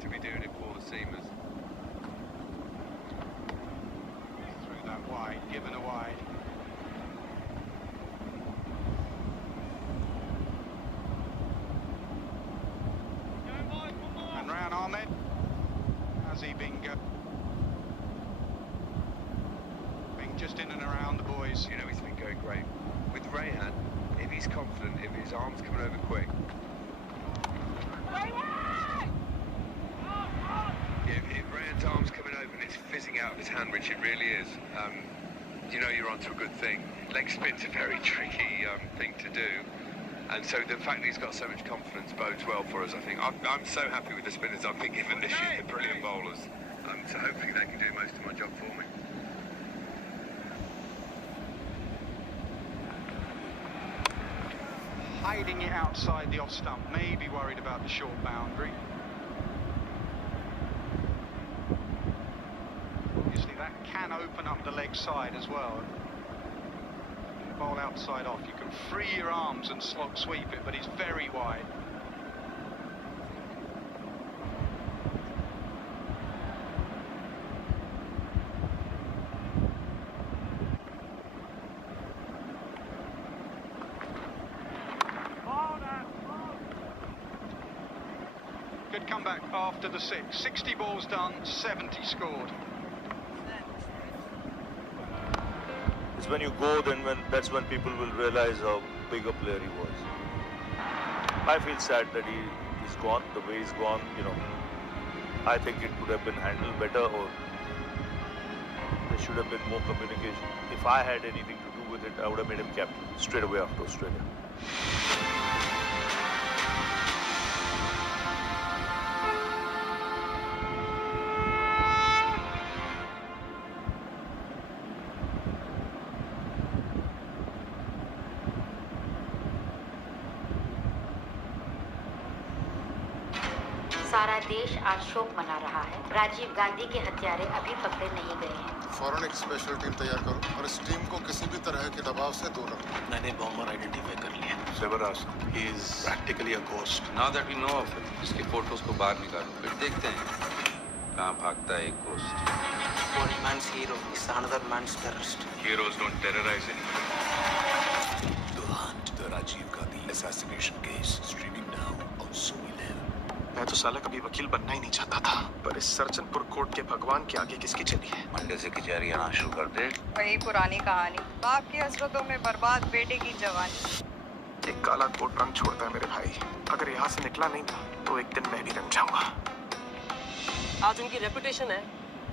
to be doing it for the seamers. Through that wide, given a wide. And Ryan Ahmed. Has he been just in and around the boys? You know, he's been going great. With Rayhan, if he's confident, if his arm's coming over quick. If Rayhan's arm's coming over and it's fizzing out of his hand, which it really is, you know you're onto a good thing. Leg spin's a very tricky thing to do. And so the fact that he's got so much confidence bodes well for us, I think. I'm so happy with the spinners I've been given this year, the brilliant bowlers. So hopefully they can do most of my job for me. Hiding it outside the off stump, maybe worried about the short boundary. Obviously that can open up the leg side as well. Bowl outside off, you can free your arms and slog sweep it, but he's very wide. Good comeback after the 6. 60 balls done, 70 scored. It's when you go, that's when people will realize how big a player he was. I feel sad that he's gone, the way he's gone, you know. I think it could have been handled better, or there should have been more communication. If I had anything to do with it, I would have made him captain straight away after Australia. सारा देश आज शोक मना रहा है। राजीव गांधी के हत्यारे अभी पकड़े नहीं गए हैं। फौरन एक स्पेशल टीम तैयार करो और इस टीम को किसी भी तरह के दबाव से दूर रखो। मैंने बॉम्बर आइडेंटिफाई कर लिया। Severus, he is practically a ghost. Now that we know of it, इसके फोटोज को बाहर निकालो, फिर देखते हैं कहाँ भागता है एक ghost. One man's hero is another man's terrorist. Heroes don't terrorize anyone. The Hunt, the Rajiv Gandhi assassination case, streaming now on Sony Live. मैं तो साला कभी वकील बनना ही नहीं चाहता था, पर इस सरचनपुर कोर्ट के भगवान के आगे किसकी चली है? मंडे से कचहरी आना शुरू कर दे। वही पुरानी कहानी, बाप की हसरतों में बर्बाद बेटे की जवानी। एक काला कोट रंग छोड़ता है मेरे भाई। अगर यहाँ से निकला नहीं ना, तो एक दिन मैं भी रंग जाऊंगा। आज उनकी रेपुटेशन है,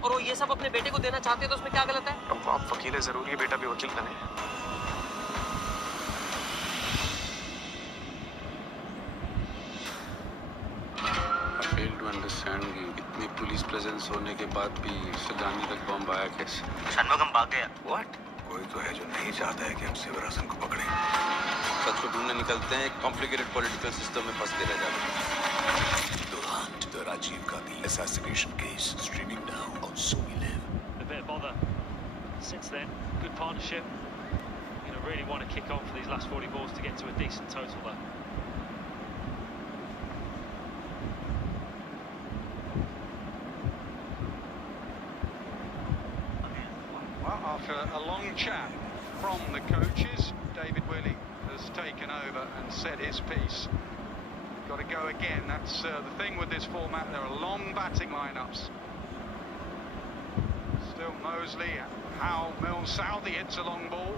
और वो ये सब अपने बेटे को देना चाहते हैं, तो उसमें क्या गलत है? अब बाप वकील है, जरूरी है बेटा भी वकील बने। अंडरस्टैंड कि इतनी पुलिस प्रेजेंस होने के बाद भी गांधी तक बम आया कैसे? षणमुगम भाग गया। What? कोई तो है जो नहीं चाहता है कि हम सेवरासन को पकड़ें। सच को ढूंढने निकलते हैं, एक कॉम्प्लिकेटेड पॉलिटिकल सिस्टम में फंसते रह जाते हैं। The Hunt, the Rajiv Gandhi assassination case, streaming now on Sony Live. A bit of bother since then. Good partnership. You know, really want to kick on for these last 40 balls to get to a decent total though. After a long chat from the coaches, David Willey has taken over and said his piece. Got to go again. That's the thing with this format. There are long batting lineups. Still Mosley, Howell, Milne, Southey hits a long ball.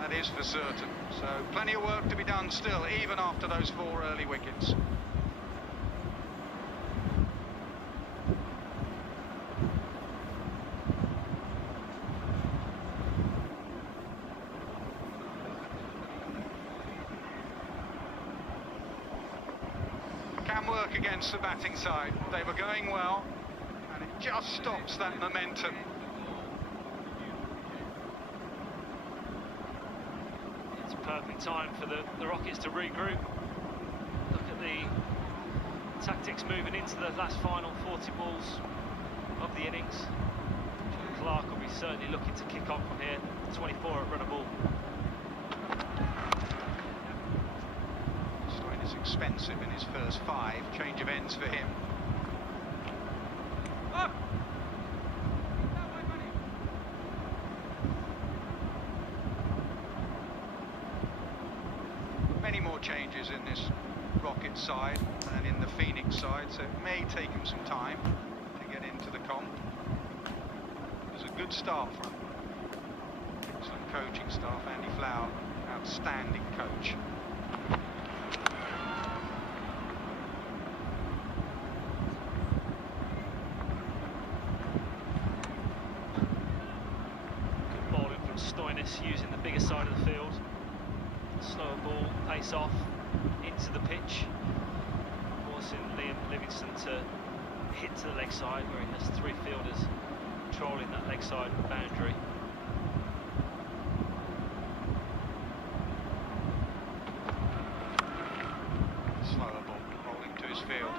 That is for certain. So plenty of work to be done still, even after those 4 early wickets. Work against the batting side. They were going well, and it just stops that momentum. It's a perfect time for the Rockets to regroup. Look at the tactics moving into the last final 40 balls of the innings. Clark will be certainly looking to kick on from here. 24 at run a ball. Expensive in his first 5, change of ends for him. Many more changes in this Rocket side than in the Phoenix side, so it may take him some time to get into the comp. It was a good start from excellent coaching staff. Andy Flower, outstanding coach. Good bowling from Stoinis, using the bigger side of the field. Slower ball, pace off, into the pitch, forcing Liam Livingstone to hit to the leg side where he has three fielders controlling that leg side boundary. Slower ball rolling to his field.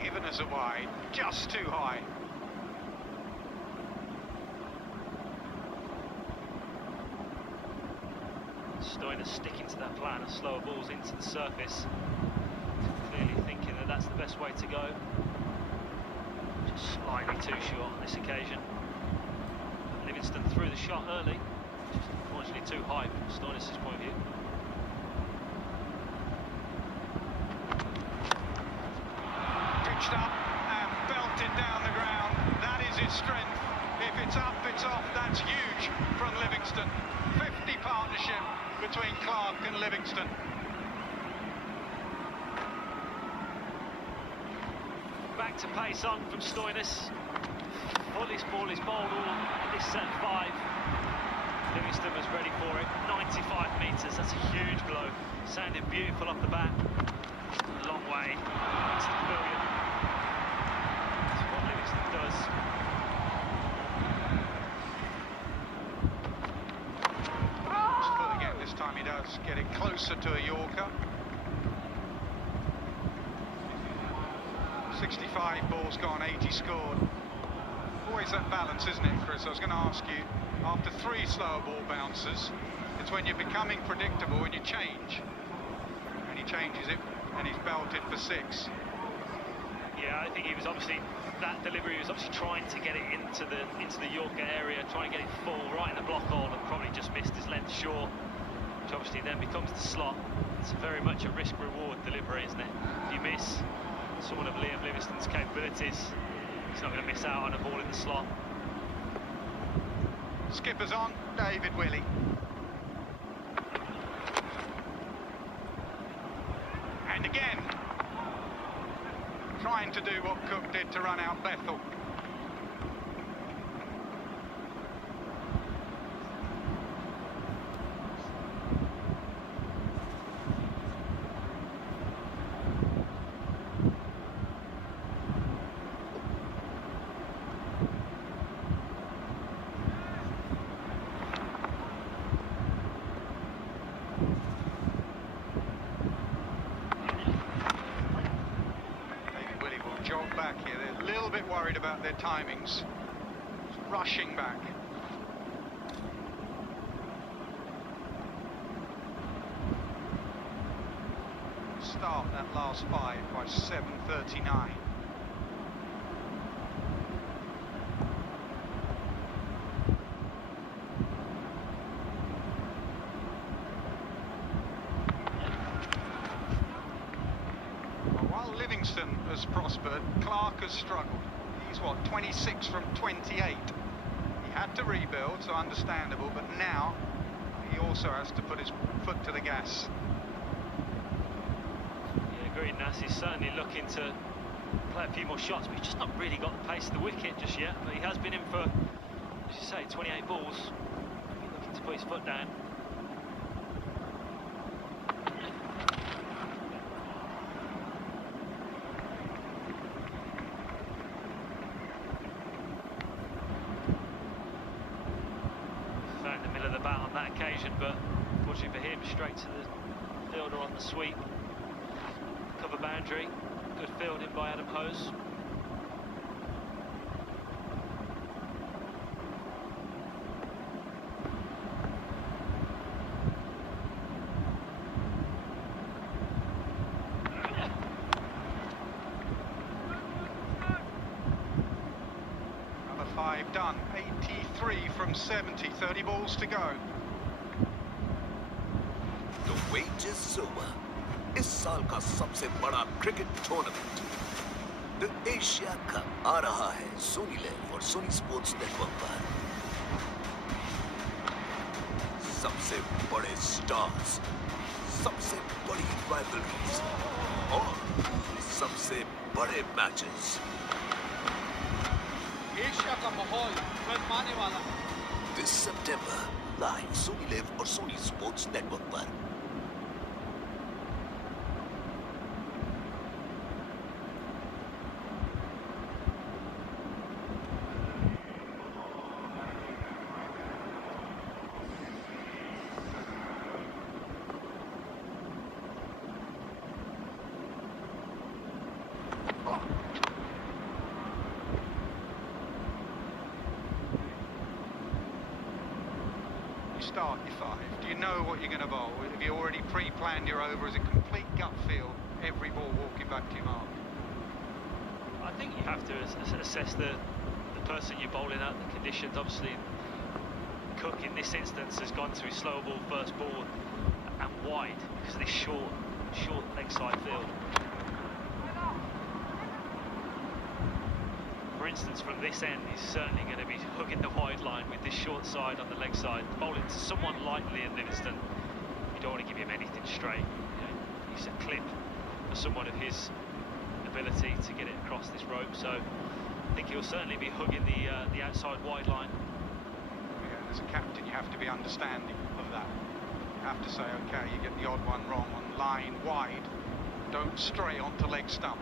Given as a wide, just too high. Stoinis sticking to that plan of slower balls into the surface, clearly thinking that that's the best way to go. Just slightly too short on this occasion. Livingstone threw the shot early, just unfortunately too high from Stoinis' point of view. Pitched up and belted down the ground. That is his strength. If it's up, it's off. That's huge from Livingstone. 50 partnership between Clark and Livingstone. Back to pace on from Stoinis. Well, this ball is bowled all this set 5. Livingstone was ready for it. 95 metres, that's a huge blow. Sounded beautiful off the bat. A long way to the pavilion. That's what Livingstone does. Full again, this time he does get it closer to a Yorker. 65 balls gone, 80 scored. Always that balance, isn't it, Chris? I was going to ask you, after 3 slower ball bounces, it's when you're becoming predictable and you change. And he changes it, and he's belted for 6. Yeah, I think he was obviously, that delivery, he was obviously trying to get it into the Yorker area, trying to get it full right in the block hole, and probably just missed his length short, which obviously then becomes the slot. It's very much a risk-reward delivery, isn't it? If you miss someone of Liam Livingstone's capabilities, he's not going to miss out on a ball in the slot. Skipper's on, David Willey. And again, trying to do what Cook did to run out Bethel. Jog back here. They're a little bit worried about their timings. Rushing back. Start that last 5 by 7:39. Livingstone has prospered, Clark has struggled. He's what, 26 from 28. He had to rebuild, so understandable, but now he also has to put his foot to the gas. Yeah, agreed, Nas. He's certainly looking to play a few more shots, but he's just not really got the pace of the wicket just yet. But he has been in for, as you say, 28 balls. He's looking to put his foot down. that occasion, but unfortunately for him, straight to the fielder on the sweep. Cover boundary, good fielding by Adam Hose. Another 5 done, 83 from 70, 30 balls to go. The wait is over. इस साल का सबसे बड़ा cricket tournament the Asia Cup आ रहा है Soni LIV और Sony Sports Network पर। सबसे बड़े स्टार्स, सबसे बड़ी राइवलरीज और सबसे बड़े मैचेस। एशिया का माहौल गरमाने वाला। This September live Sony LIV और सोनी स्पोर्ट्स नेटवर्क पर। Start your 5. Do you know what you're going to bowl? Have you already pre-planned your over as a complete gut feel, every ball walking back to your mark? I think you have to assess the person you're bowling at, the conditions. Obviously, Cook in this instance has gone to his slow ball first ball and wide because of this short leg side field. For instance, from this end, he's certainly going to be hooking the wide line with this short side on the leg side. Bowling to someone like Liam Livingstone, you don't want to give him anything straight. You know, he's a clip for someone of his ability to get it across this rope. So I think he'll certainly be hugging the outside wide line. Yeah, as a captain, you have to be understanding of that. You have to say, okay, you get the odd one wrong on line wide, don't stray onto leg stump.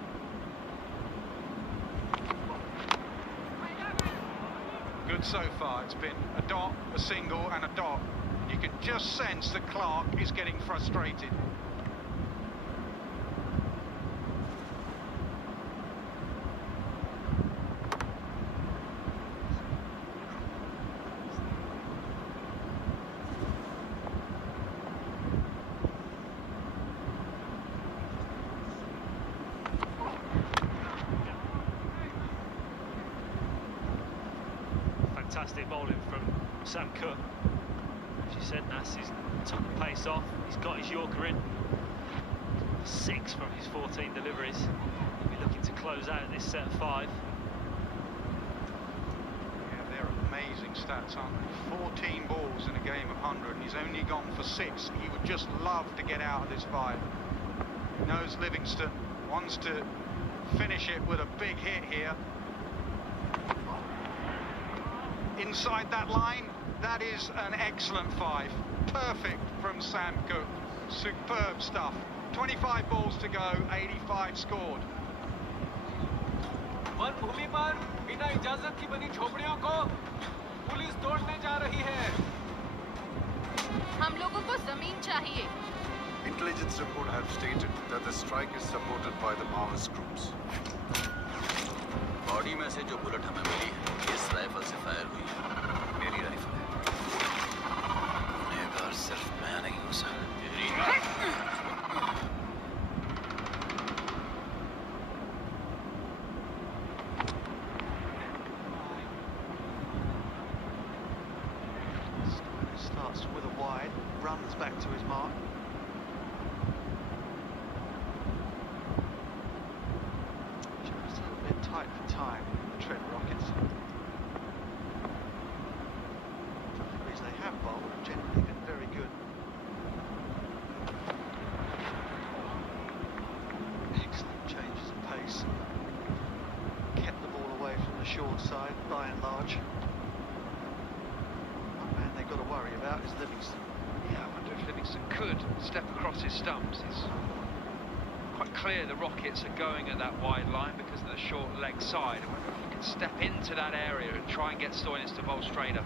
Good so far. It's been a dot, a single and a dot. You can just sense that Clark is getting frustrated. Fantastic bowling from Sam Cook. As you said, Nas, he's took the pace off. He's got his Yorker in. 6 from his 14 deliveries. He'll be looking to close out this set of 5. Yeah, they're amazing stats, aren't they? 14 balls in a game of 100, and he's only gone for 6. He would just love to get out of this 5. He knows Livingstone wants to finish it with a big hit here. Inside that line, that is an excellent 5. Perfect from Sam Cook. Superb stuff. 25 balls to go, 85 scored. One भूमि पर बिना इजाजत की बनी झोपड़ियों को police तोड़ने जा रही है। हम लोगों को जमीन चाहिए। Intelligence report have stated that the strike is supported by the Maoist groups. Body में से जो बुलेट हमें मिली है इस राइफल से फायर हुई है। मेरी राइफल है। गुनहगार सिर्फ मैं नहीं हूँ sir. Starts with a wide, runs back to his mark. Just a little bit tight for time, the Trent Rockets. The deliveries they have bowled have generally been very good. Excellent changes of pace. Kept the ball away from the short side by and large. They've got to worry about is Livingstone. Yeah, I wonder if Livingstone could step across his stumps. It's quite clear the Rockets are going at that wide line because of the short leg side. I wonder if he can step into that area and try and get Stoinis to bowl straighter.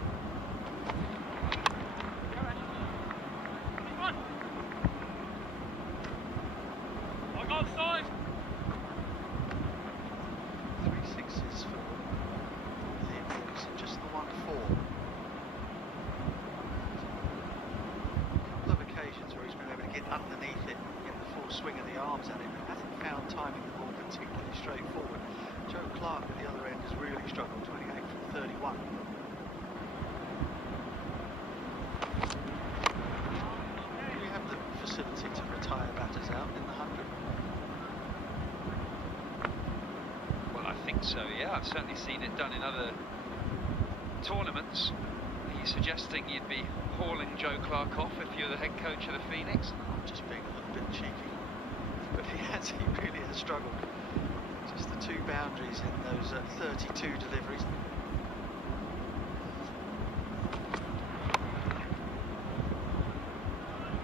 arms at him and hasn't found timing the ball particularly straightforward. Joe Clark at the other end has really struggled, 28 from 31. Do we have the facility to retire batters out in the 100? Well, I think so, yeah. I've certainly seen it done in other tournaments. Are you suggesting you'd be hauling Joe Clark off if you're the head coach of the Phoenix? I'm just being a little bit cheeky, but he really has struggled. Just the 2 boundaries in those 32 deliveries.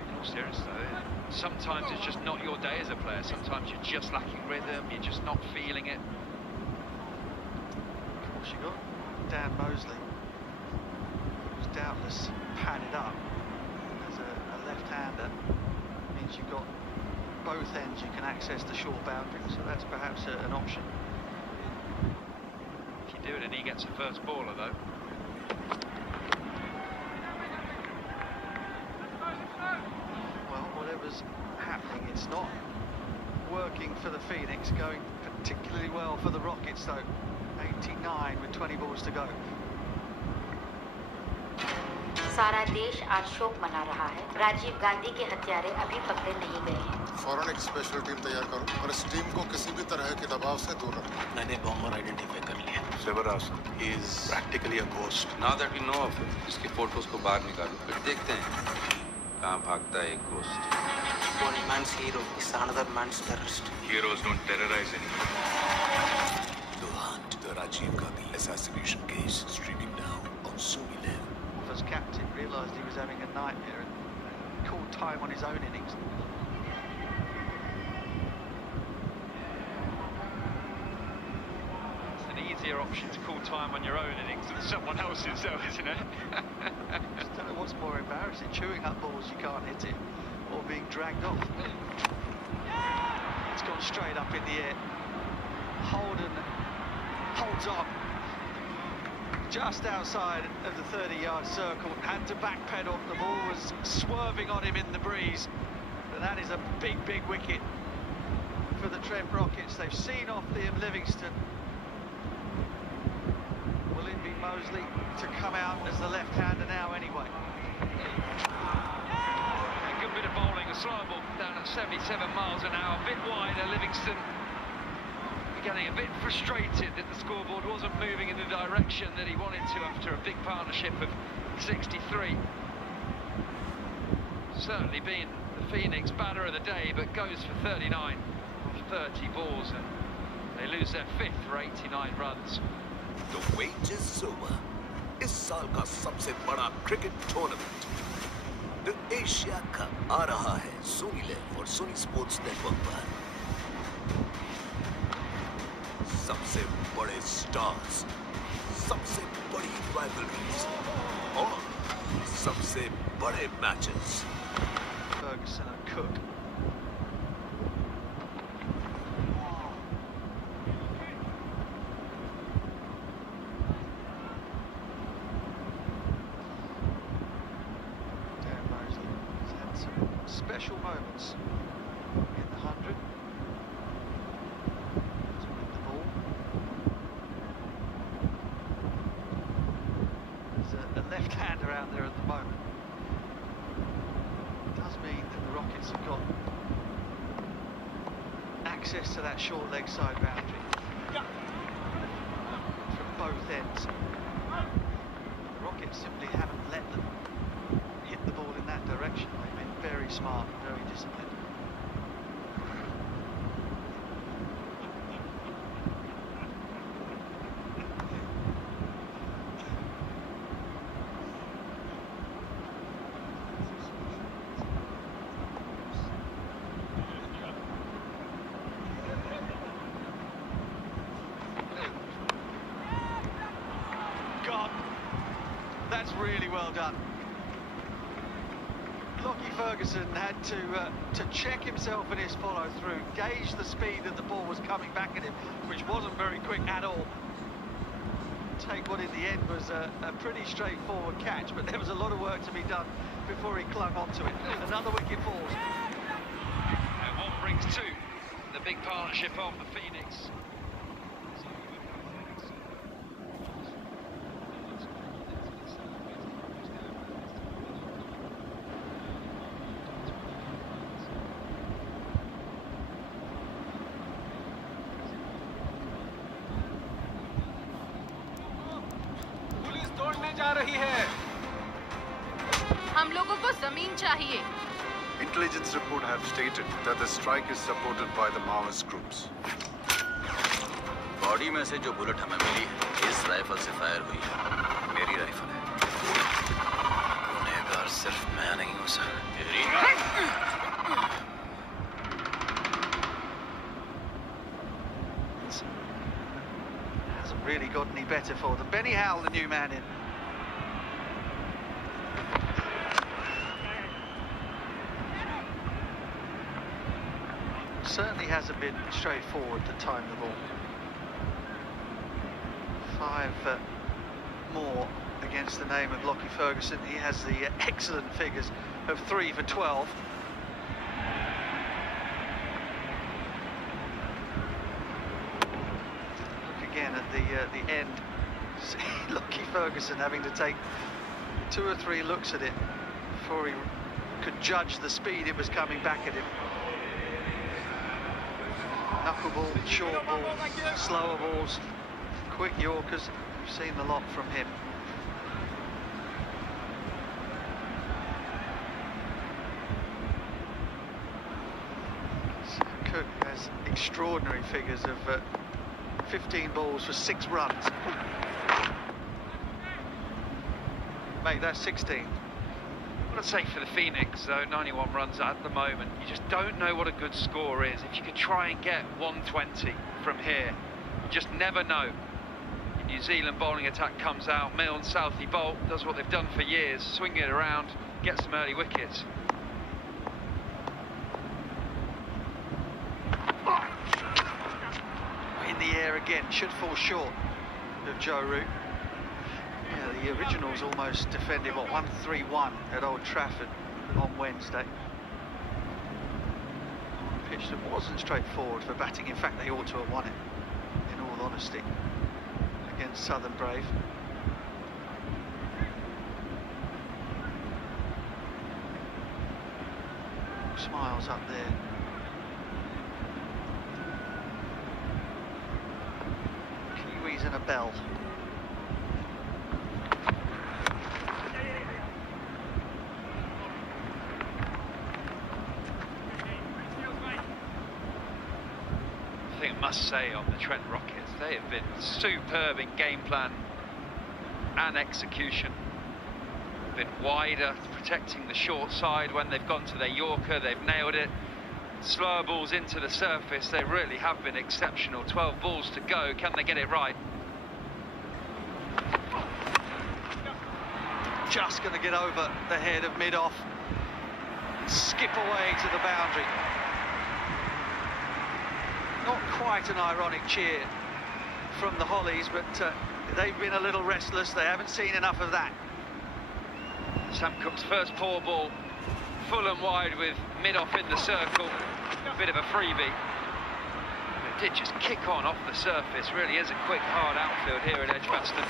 In all seriousness, though, sometimes it's just not your day as a player. Sometimes you're just lacking rhythm, you're just not feeling it. Of course, you got Dan Mosley, who's doubtless padded up as a left-hander. Means you've got both ends you can access the short boundary, so that's perhaps an option. If you do it and he gets a first baller, though. Well, whatever's happening, it's not working for the Phoenix, going particularly well for the Rockets, though. 89 with 20 balls to go. सारा देश आज शोक मना रहा है। राजीव गांधी के हत्यारे अभी पकड़े नहीं गए हैं। फौरन एक स्पेशल टीम तैयार करो और इस टीम को किसी भी तरह के दबाव से दूर रखो। मैंने बॉम्बर आइडेंटिफाई कर लिया। Severus is practically a ghost. Now that we know of it, इसके फोटोज को बाहर निकालो, फिर देखते हैं कहाँ भागता है एक ghost. One man's hero is another man's terrorist. Heroes don't terrorize anyone. The Hunt, the Rajiv Gandhi assassination case, streaming now on Sony Live. As captain, realised he was having a nightmare and called time on his own innings. It's an easier option to call time on your own innings than someone else's, though, isn't it? Just don't know what's more embarrassing, chewing up balls you can't hit it, or being dragged off. It's gone straight up in the air. Holden holds on. Just outside of the 30-yard circle, had to backpedal. The ball was swerving on him in the breeze. But that is a big, big wicket for the Trent Rockets. They've seen off Liam Livingstone. Will it be Mosley to come out as the left-hander now anyway? A good bit of bowling, a slow ball down at 77 miles an hour, a bit wider. Livingstone getting a bit frustrated that the scoreboard wasn't moving in the direction that he wanted to after a big partnership of 63. Certainly been the Phoenix batter of the day, but goes for 39 of 30 balls, and they lose their 5th for 89 runs. The wait is over. इस साल का सबसे बड़ा cricket tournament the Asia Cup आ रहा है Soni LIV और Sony Sports Network पर। सबसे बड़े स्टार्स, सबसे बड़ी राइवलरीज और सबसे बड़े matches. Ferguson and Cook. Dan Mosley has had some special moments in the 100. Left-hander out there at the moment. It does mean that the Rockets have got access to that short leg side boundary from both ends. The Rockets simply haven't let them hit the ball in that direction. They've been very smart and very disciplined. That's really well done. Lockie Ferguson had to check himself in his follow-through, gauge the speed that the ball was coming back at him, which wasn't very quick at all. Take what in the end was a pretty straightforward catch, but there was a lot of work to be done before he clung onto it. Another wicket falls. And one brings two. big partnership of the Phoenix. Police तोड़ने जा रही है। हम लोगों को जमीन चाहिए। Intelligence report have stated that the strike is supported by the Maoist groups. Body में से जो बुलेट हमें मिली इस राइफल से फायर हुई है। मेरी राइफल है। गुनहगार सिर्फ मैं नहीं हूँ sir. Hasn't really got any better for them. Benny Howell, the new man in. Certainly hasn't been straightforward to time the ball. 5 more against the name of Lockie Ferguson. He has the excellent figures of 3 for 12. Look again at the end. See Lockie Ferguson having to take 2 or 3 looks at it before he could judge the speed it was coming back at him. Knuckleball, short ball, slower balls, quick Yorkers. We've seen a lot from him. Cook has extraordinary figures of 15 balls for 6 runs. Mate, that's 16. I'd say for the Phoenix, though, 91 runs at the moment. You just don't know what a good score is. If you could try and get 120 from here, you just never know. The New Zealand bowling attack comes out, Milne, Southey, Bolt, does what they've done for years, swing it around, get some early wickets. In the air again, should fall short of Joe Root. Yeah, the originals almost defended, what, 1-3-1 at Old Trafford on Wednesday. A pitch that wasn't straightforward for batting. In fact, they ought to have won it, in all honesty, against Southern Brave. Smiles up there. Kiwis and a bell. Must say on the Trent Rockets, they have been superb in game plan and execution. Been wider, protecting the short side when they've gone to their Yorker, they've nailed it. Slower balls into the surface, they really have been exceptional. 12 balls to go, can they get it right? Just going to get over the head of mid-off, skip away to the boundary. Not quite an ironic cheer from the Hollies, but they've been a little restless. They haven't seen enough of that. Sam Cook's first poor ball, full and wide with mid-off in the circle. A bit of a freebie. It did just kick on off the surface. Really is a quick, hard outfield here at Edgbaston.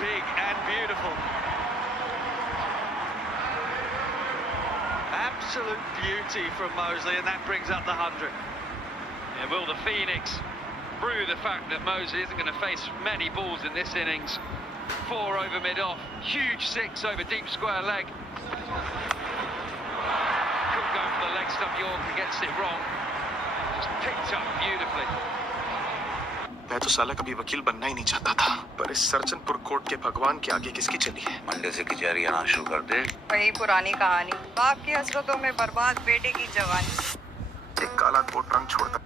Big and beautiful. Absolute beauty from Mosley, and that brings up the 100. Yeah, will the Phoenix brew the fact that Mosley isn't going to face many balls in this innings? 4 over mid-off, huge 6 over deep square leg. Cook going for the leg stump, Yorker gets it wrong. Just picked up beautifully. मैं तो साला कभी वकील बनना ही नहीं चाहता था, पर इस सरचनपुर कोर्ट के भगवान के आगे किसकी चली है? मंडे से कचहरी आना शुरू कर दे। वही पुरानी कहानी, बाप की हसरतों में बर्बाद बेटे की जवानी। एक काला कोट रंग छोड़ता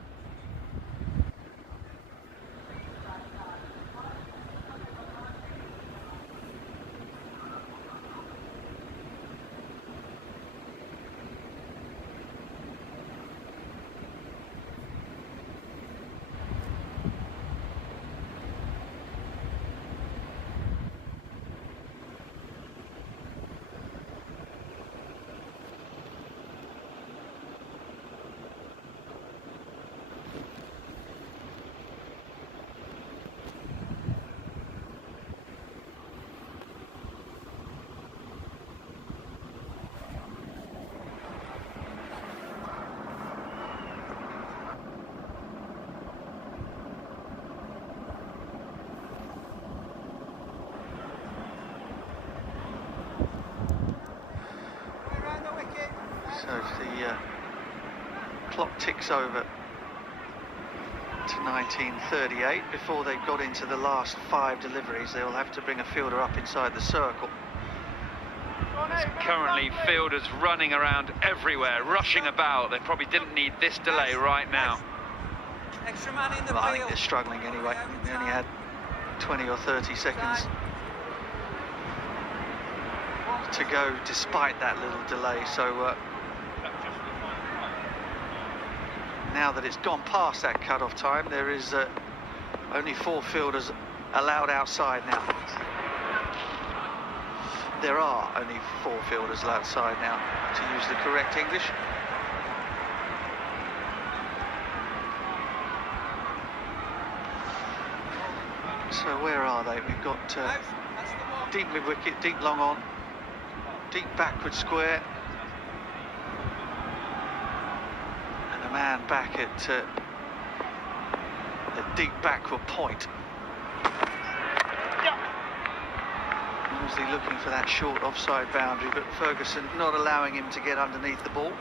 ticks over to 1938 before they've got into the last 5 deliveries. They'll have to bring a fielder up inside the circle. Currently, fielders running around everywhere, rushing about. They probably didn't need this delay right now. Well, I think they're struggling anyway. They only had 20 or 30 seconds to go despite that little delay. So now that it's gone past that cut-off time, there is only 4 fielders allowed outside now. There are only 4 fielders outside now, to use the correct English. So where are they? We've got deep mid-wicket, deep long on, deep backward square, and a man back at the deep backward point. Obviously looking for that short offside boundary, but Ferguson not allowing him to get underneath the ball.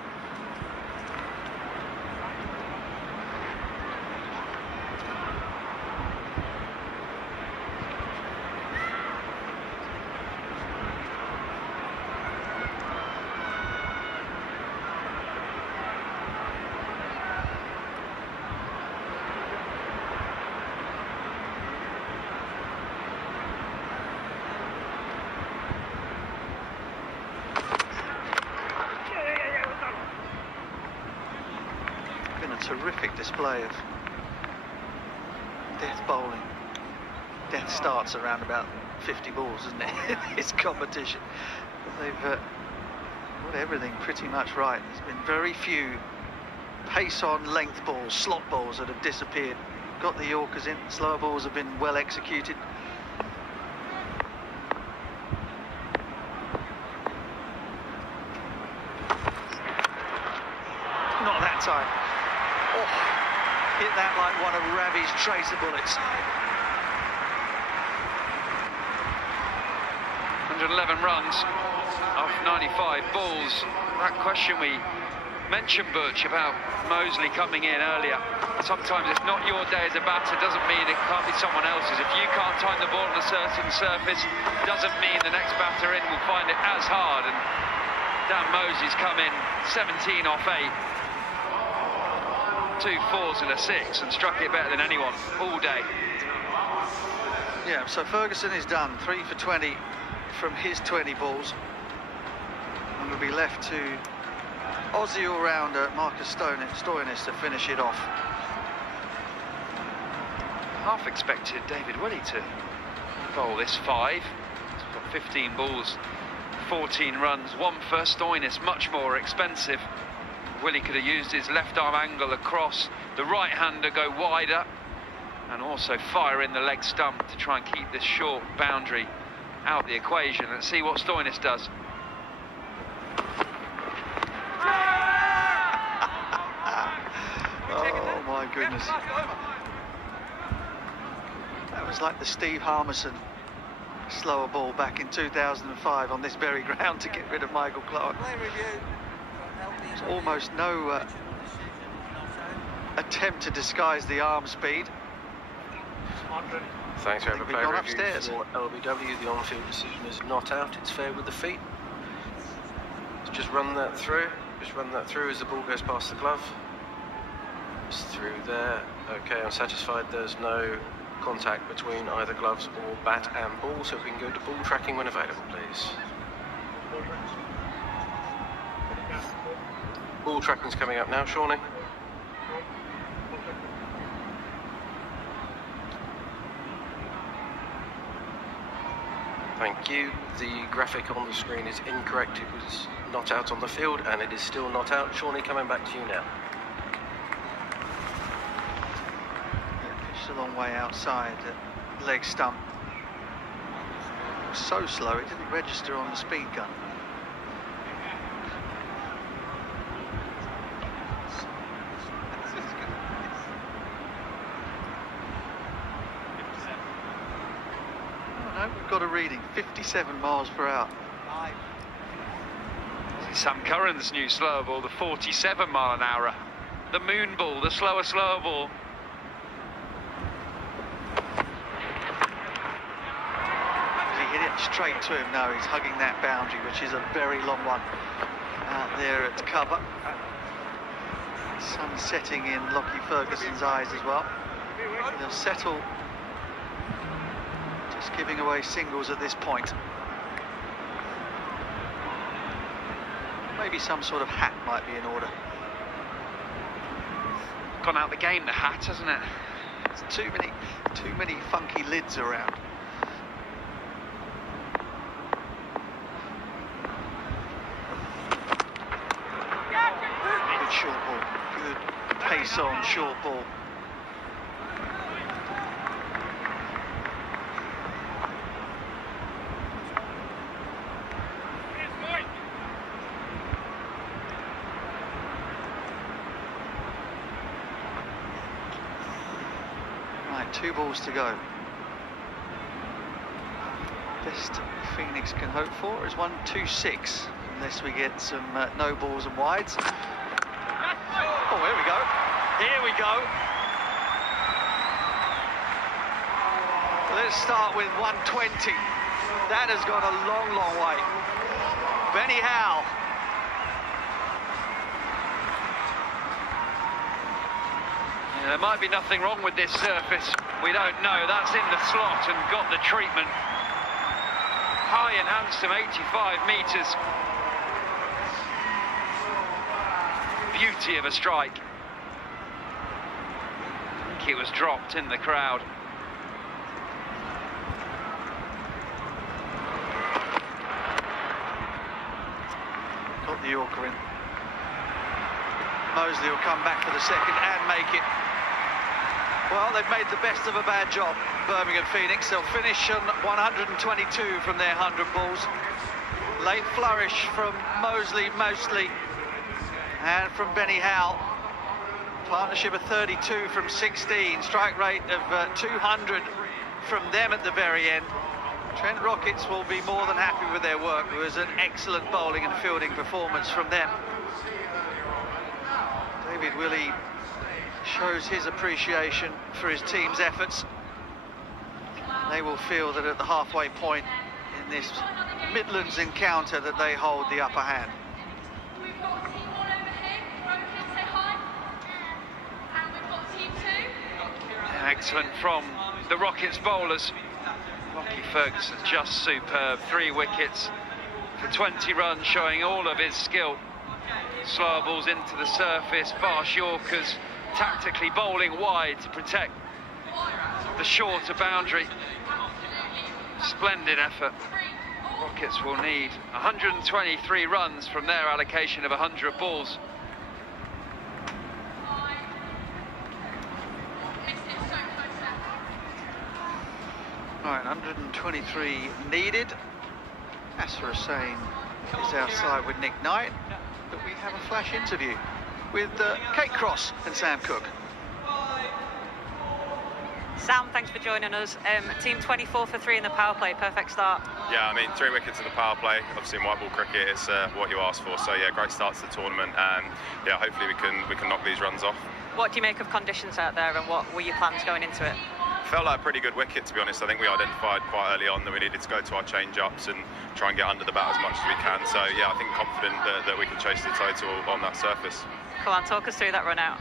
Terrific display of death bowling. Death starts around about 50 balls, isn't it, in this competition? They've got everything pretty much right. There's been very few pace-on length balls, slot balls that have disappeared. Got the Yorkers in, slower balls have been well executed. Not that time. Oh, hit that like one of Ravi's tracer bullets. 111 runs off 95 balls. That question we mentioned, Butch, about Mosley coming in earlier. Sometimes it's not your day as a batter, doesn't mean it can't be someone else's. If you can't time the ball on a certain surface, doesn't mean the next batter in will find it as hard. And Dan Mosley's come in 17 off 8. 2 4s and a 6 and struck it better than anyone all day. Yeah, so Ferguson is done. 3 for 20 from his 20 balls. And we'll be left to Aussie all-rounder Marcus Stoinis to finish it off. Half expected David Willey to bowl this 5. He's got 15 balls, 14 runs, 1 for Stoinis, much more expensive. Willey could have used his left arm angle across, the right hander go wider, and also fire in the leg stump to try and keep this short boundary out the equation. Let's see what Stoinis does. Oh my goodness. That was like the Steve Harmison slower ball back in 2005 on this very ground to get rid of Michael Clarke. There's almost no attempt to disguise the arm speed. Thanks for having We've gone upstairs. For LBW, the on-field decision is not out. It's fair with the feet. Let's just run that through. Just run that through as the ball goes past the glove. It's through there. Okay, I'm satisfied there's no contact between either gloves or bat and ball, so we can go to ball tracking when available, please. Ball tracking's coming up now, Shawnee. Thank you. The graphic on the screen is incorrect. It was not out on the field, and it is still not out. Shawnee, coming back to you now. Yeah, pitched a long way outside, leg stump. So slow, it didn't register on the speed gun. We've got a reading, 57 miles per hour. Sam Curran's new slower ball, the 47 mile an hour. the moon ball, the slower ball. He hit it straight to him. No, he's hugging that boundary, which is a very long one out there at cover. Sun setting in Lockie Ferguson's eyes as well. They'll settle, just giving away singles at this point. Maybe some sort of hat might be in order. Gone out the game, the hat, hasn't it? There's too many funky lids around. Good short ball. Good pace on short ball. Right, 2 balls to go. Best Phoenix can hope for is 1-2-6, unless we get some no balls and wides. Oh, here we go. Here we go. Let's start with 120. That has gone a long, long way. Benny Howell. Yeah, there might be nothing wrong with this surface. We don't know. That's in the slot and got the treatment. High and handsome, 85 metres. Beauty of a strike. I think it was dropped in the crowd. Got the Yorker in. Mosley will come back for the second and make it. Well, they've made the best of a bad job, Birmingham Phoenix. They'll finish on 122 from their 100 balls. Late flourish from Mosley mostly, and from Benny Howell. Partnership of 32 from 16. Strike rate of 200 from them at the very end. Trent Rockets will be more than happy with their work. It was an excellent bowling and fielding performance from them. David Willey shows his appreciation for his team's efforts. They will feel that at the halfway point in this Midlands encounter that they hold the upper hand. Excellent from the Rockets bowlers. Lockie Ferguson just superb. 3 wickets for 20 runs, showing all of his skill. Slower balls into the surface, fast Yorkers, tactically bowling wide to protect the shorter boundary. Splendid effort. Rockets will need 123 runs from their allocation of 100 balls. Right, 123 needed. Asra Hussain is outside with Nick Knight, but we have a flash interview with Kate Cross and Sam Cook. Sam, thanks for joining us. Team 24 for 3 in the power play, perfect start. Yeah, I mean, 3 wickets in the power play. Obviously, in white ball cricket, it's what you asked for. So yeah, great start to the tournament, and yeah, hopefully we can knock these runs off. What do you make of conditions out there, and what were your plans going into it? Felt like a pretty good wicket, to be honest. I think we identified quite early on that we needed to go to our change-ups and try and get under the bat as much as we can. So yeah, I think confident that we can chase the total on that surface. Come on, talk us through that run out.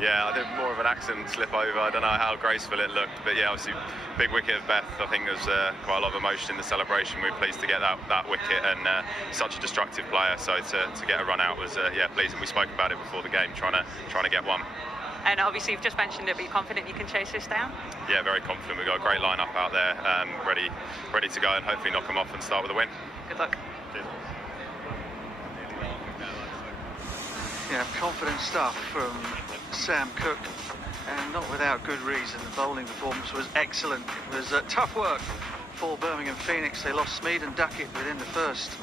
Yeah, I did more of an accident slip over. I don't know how graceful it looked, but yeah, obviously big wicket of Beth. I think there was quite a lot of emotion in the celebration. We were pleased to get that wicket, and such a destructive player. So to get a run out was yeah, pleasing. We spoke about it before the game, trying to get one. And obviously you've just mentioned it, but you're confident you can chase this down? Yeah, very confident. We've got a great lineup out there, ready to go, and hopefully knock them off and start with a win. Good luck. Cheers. Yeah, confident stuff from Sam Cook, and not without good reason. The bowling performance was excellent. It was tough work for Birmingham Phoenix. They lost Smeed and Duckett within the first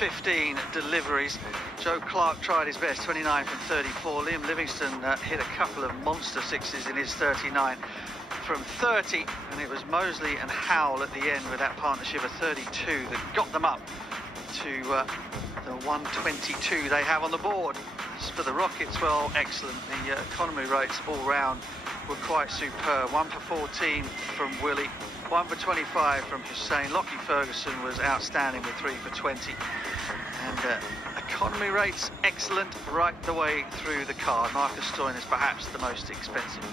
15 deliveries. Joe Clark tried his best, 29 from 34. Liam Livingstone hit a couple of monster sixes in his 39 from 30, and it was Mosley and Howell at the end with that partnership of 32 that got them up to the 122 they have on the board. rates for the Rockets, well, excellent. The economy rates all round were quite superb. 1 for 14 from Willie, 1 for 25 from Hussein. Lockie Ferguson was outstanding with 3 for 20. And economy rates excellent right the way through the car. Marcus Stoyne is perhaps the most expensive.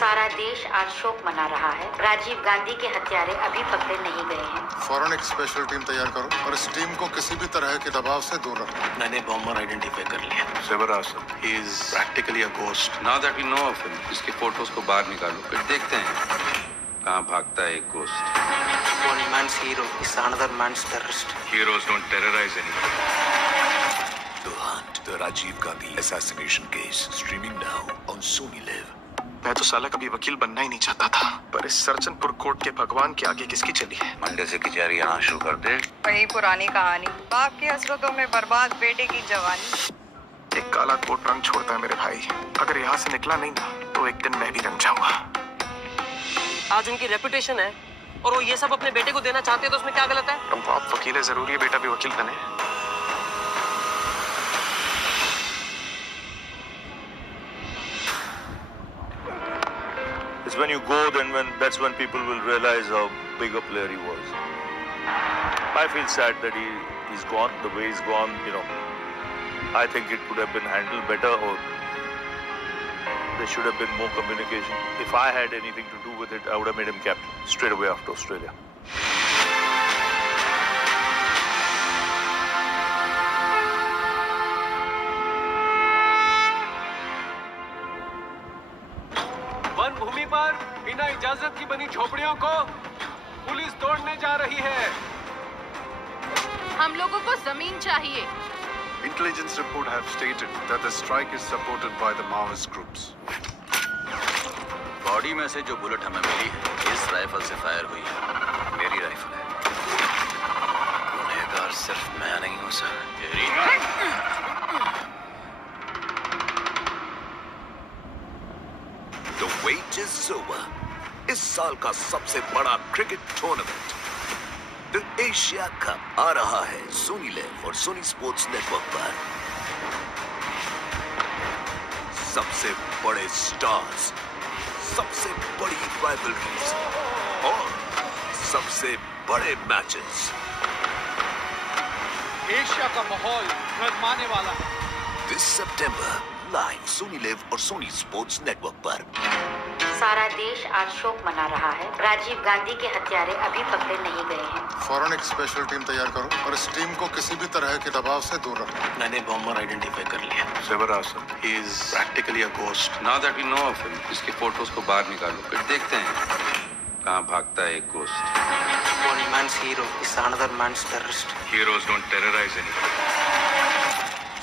सारा देश आज शोक मना रहा है। राजीव गांधी के हत्यारे अभी पकड़े नहीं गए हैं। फौरन एक स्पेशल टीम तैयार करो और इस टीम को किसी भी तरह के दबाव से दूर रखो। मैंने बॉम्बर आइडेंटिफाई कर लिया। Sever Asad, he is practically a ghost. Now that we know of him, इसके फोटोज को बाहर निकालो, फिर देखते हैं कहाँ भागता है एक ghost. One man's hero is another man's terrorist. Heroes don't terrorize anyone. The Hunt, the Rajiv Gandhi assassination case, streaming now on Sony Live. मैं तो साला कभी वकील बनना ही नहीं चाहता था, पर इस सरचनपुर कोर्ट के भगवान के आगे किसकी चली है। मंडे से कचहरी आना शुरू कर दे। वही पुरानी कहानी, बाप की हसरतों में बर्बाद बेटे की जवानी। एक काला कोट रंग छोड़ता है मेरे भाई। अगर यहाँ से निकला नहीं ना, तो एक दिन मैं भी रंग जाऊंगा। आज उनकी रेपुटेशन है और वो ये सब अपने बेटे को देना चाहते हैं, तो उसमें क्या गलत है? तुम बाप वकील है, जरूरी है बेटा भी वकील बने। It's when you go, that's when people will realize how big a player he was. I feel sad that he's gone, the way he's gone, I think it could have been handled better, or there should have been more communication. If I had anything to do with it, I would have made him captain straight away after Australia. वन भूमि पर बिना इजाजत की बनी झोपड़ियों को police तोड़ने जा रही है। हम लोगों को जमीन चाहिए। Intelligence report have stated that the strike is supported by the Maoist groups. Body में से जो बुलेट हमें मिली इस राइफल से फायर हुई है। मेरी राइफल है। गुनहगार सिर्फ मैं नहीं हूँ सर। The wait is over. इस साल का सबसे बड़ा cricket tournament the Asia Cup आ रहा है सोनी लिव और सोनी स्पोर्ट्स नेटवर्क पर। सबसे बड़े स्टार्स, सबसे बड़ी राइवलरीज और सबसे बड़े मैचेस। एशिया का माहौल गरमाने वाला है। This September live Sony LIV और सोनी स्पोर्ट्स नेटवर्क पर। सारा देश आज शोक मना रहा है। राजीव गांधी के हत्यारे अभी पकड़े नहीं गए हैं। फौरन एक स्पेशल टीम तैयार करो और इस टीम को किसी भी तरह के दबाव से दूर रखो। मैंने बॉम्बर आइडेंटिफाई कर लिया। Sever Asad, he is practically a ghost. Now that we know of him, इसके फोटोज को बाहर निकालो, फिर देखते हैं कहाँ भागता है एक ghost. One man's hero is another man's terrorist. Heroes don't terrorize anyone.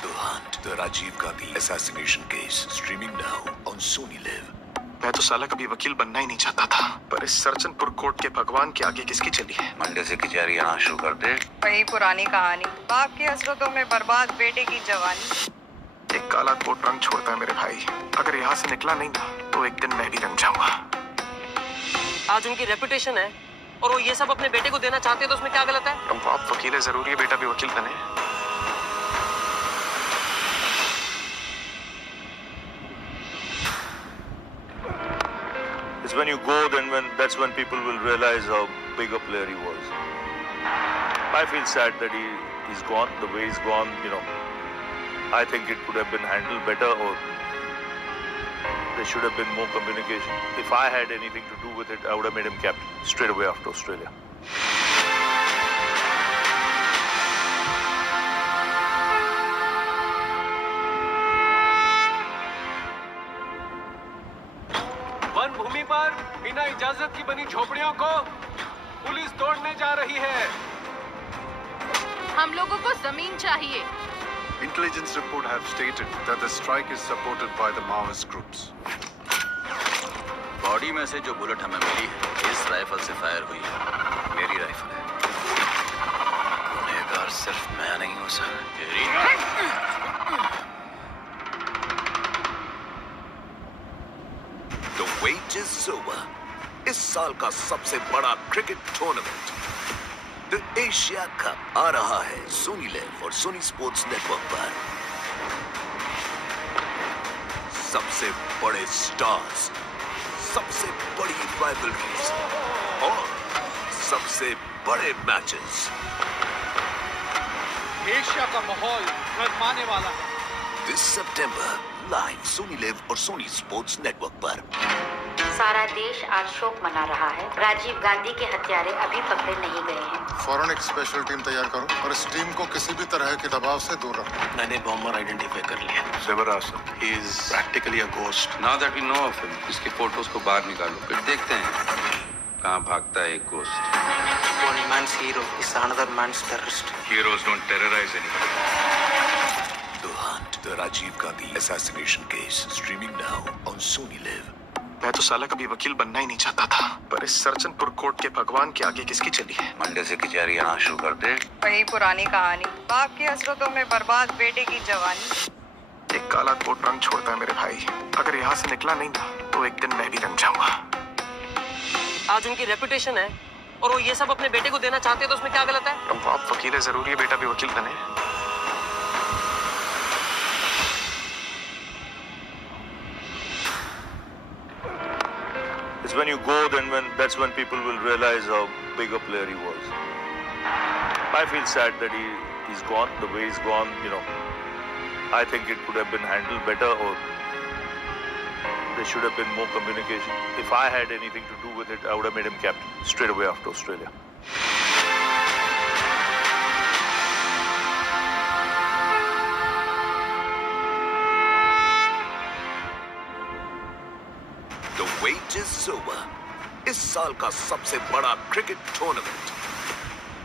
The Hunt, the Rajiv Gandhi assassination case, streaming now on Sony Live. मैं तो साला कभी वकील बनना ही नहीं चाहता था, पर इस सरचनपुर कोर्ट के भगवान के आगे किसकी चली है। मंडे से कचहरी आना शुरू कर दे। वही पुरानी कहानी, बाप की हसरतों में बर्बाद बेटे की जवानी। एक काला कोट रंग छोड़ता है मेरे भाई। अगर यहाँ से निकला नहीं ना, तो एक दिन मैं भी रंग जाऊंगा। आज उनकी रेपुटेशन है और वो ये सब अपने बेटे को देना चाहते हैं, तो उसमें क्या गलत है? तुम बाप वकील है, जरूरी है बेटा भी वकील बने। It's when you go, that's when people will realize how big a player he was. I feel sad that he's gone, the way he's gone, I think it could have been handled better, or there should have been more communication. If I had anything to do with it, I would have made him captain straight away after Australia. वन भूमि पर बिना इजाजत की बनी झोपड़ियों को police तोड़ने जा रही है। हम लोगों को जमीन चाहिए। Intelligence report have stated that the strike is supported by the Maoist groups. Body में से जो बुलेट हमें मिली इस राइफल से फायर हुई है। मेरी राइफल है। गुनहगार सिर्फ मैं नहीं हूँ सर। The wait is over. इस साल का सबसे बड़ा cricket tournament the Asia Cup आ रहा है सोनी लिव और सोनी स्पोर्ट्स नेटवर्क पर। सबसे बड़े स्टार्स, सबसे बड़ी राइवलरीज और सबसे बड़े मैचेस। एशिया का माहौल गरमाने वाला है। This September live Sony LIV और सोनी स्पोर्ट्स नेटवर्क पर। सारा देश आज शोक मना रहा है। राजीव गांधी के हत्यारे अभी पकड़े नहीं गए हैं। फौरन एक स्पेशल टीम तैयार करो और इस टीम को किसी भी तरह के दबाव से दूर रखो। मैंने बॉम्बर आइडेंटिफाई कर लिया। he is practically a ghost. Now that we know of him, इसके फोटोज को बाहर निकालो, फिर देखते हैं कहाँ भागता है एक ghost. One man's hero is another man's terrorist. Heroes don't terrorize anyone. The Hunt, the Rajiv Gandhi assassination case, streaming now on Sony Live. मैं तो साला कभी वकील बनना ही नहीं चाहता था, पर इस सरचनपुर कोर्ट के भगवान के आगे किसकी चली है। मंडे से कचहरी आना शुरू कर दे। वही पुरानी कहानी, बाप की हसरतों में बर्बाद बेटे की जवानी। एक काला कोट रंग छोड़ता है मेरे भाई। अगर यहाँ से निकला नहीं ना, तो एक दिन मैं भी रंग जाऊंगा। आज उनकी रेपुटेशन है और वो ये सब अपने बेटे को देना चाहते हैं, तो उसमें क्या गलत है? अब आप वकील है, जरूरी है बेटा भी वकील बने। It's when you go, that's when people will realize how big a player he was. I feel sad that he's gone, the way he's gone, I think it could have been handled better, or there should have been more communication. If I had anything to do with it, I would have made him captain straight away after Australia. The wait is over. इस साल का सबसे बड़ा cricket tournament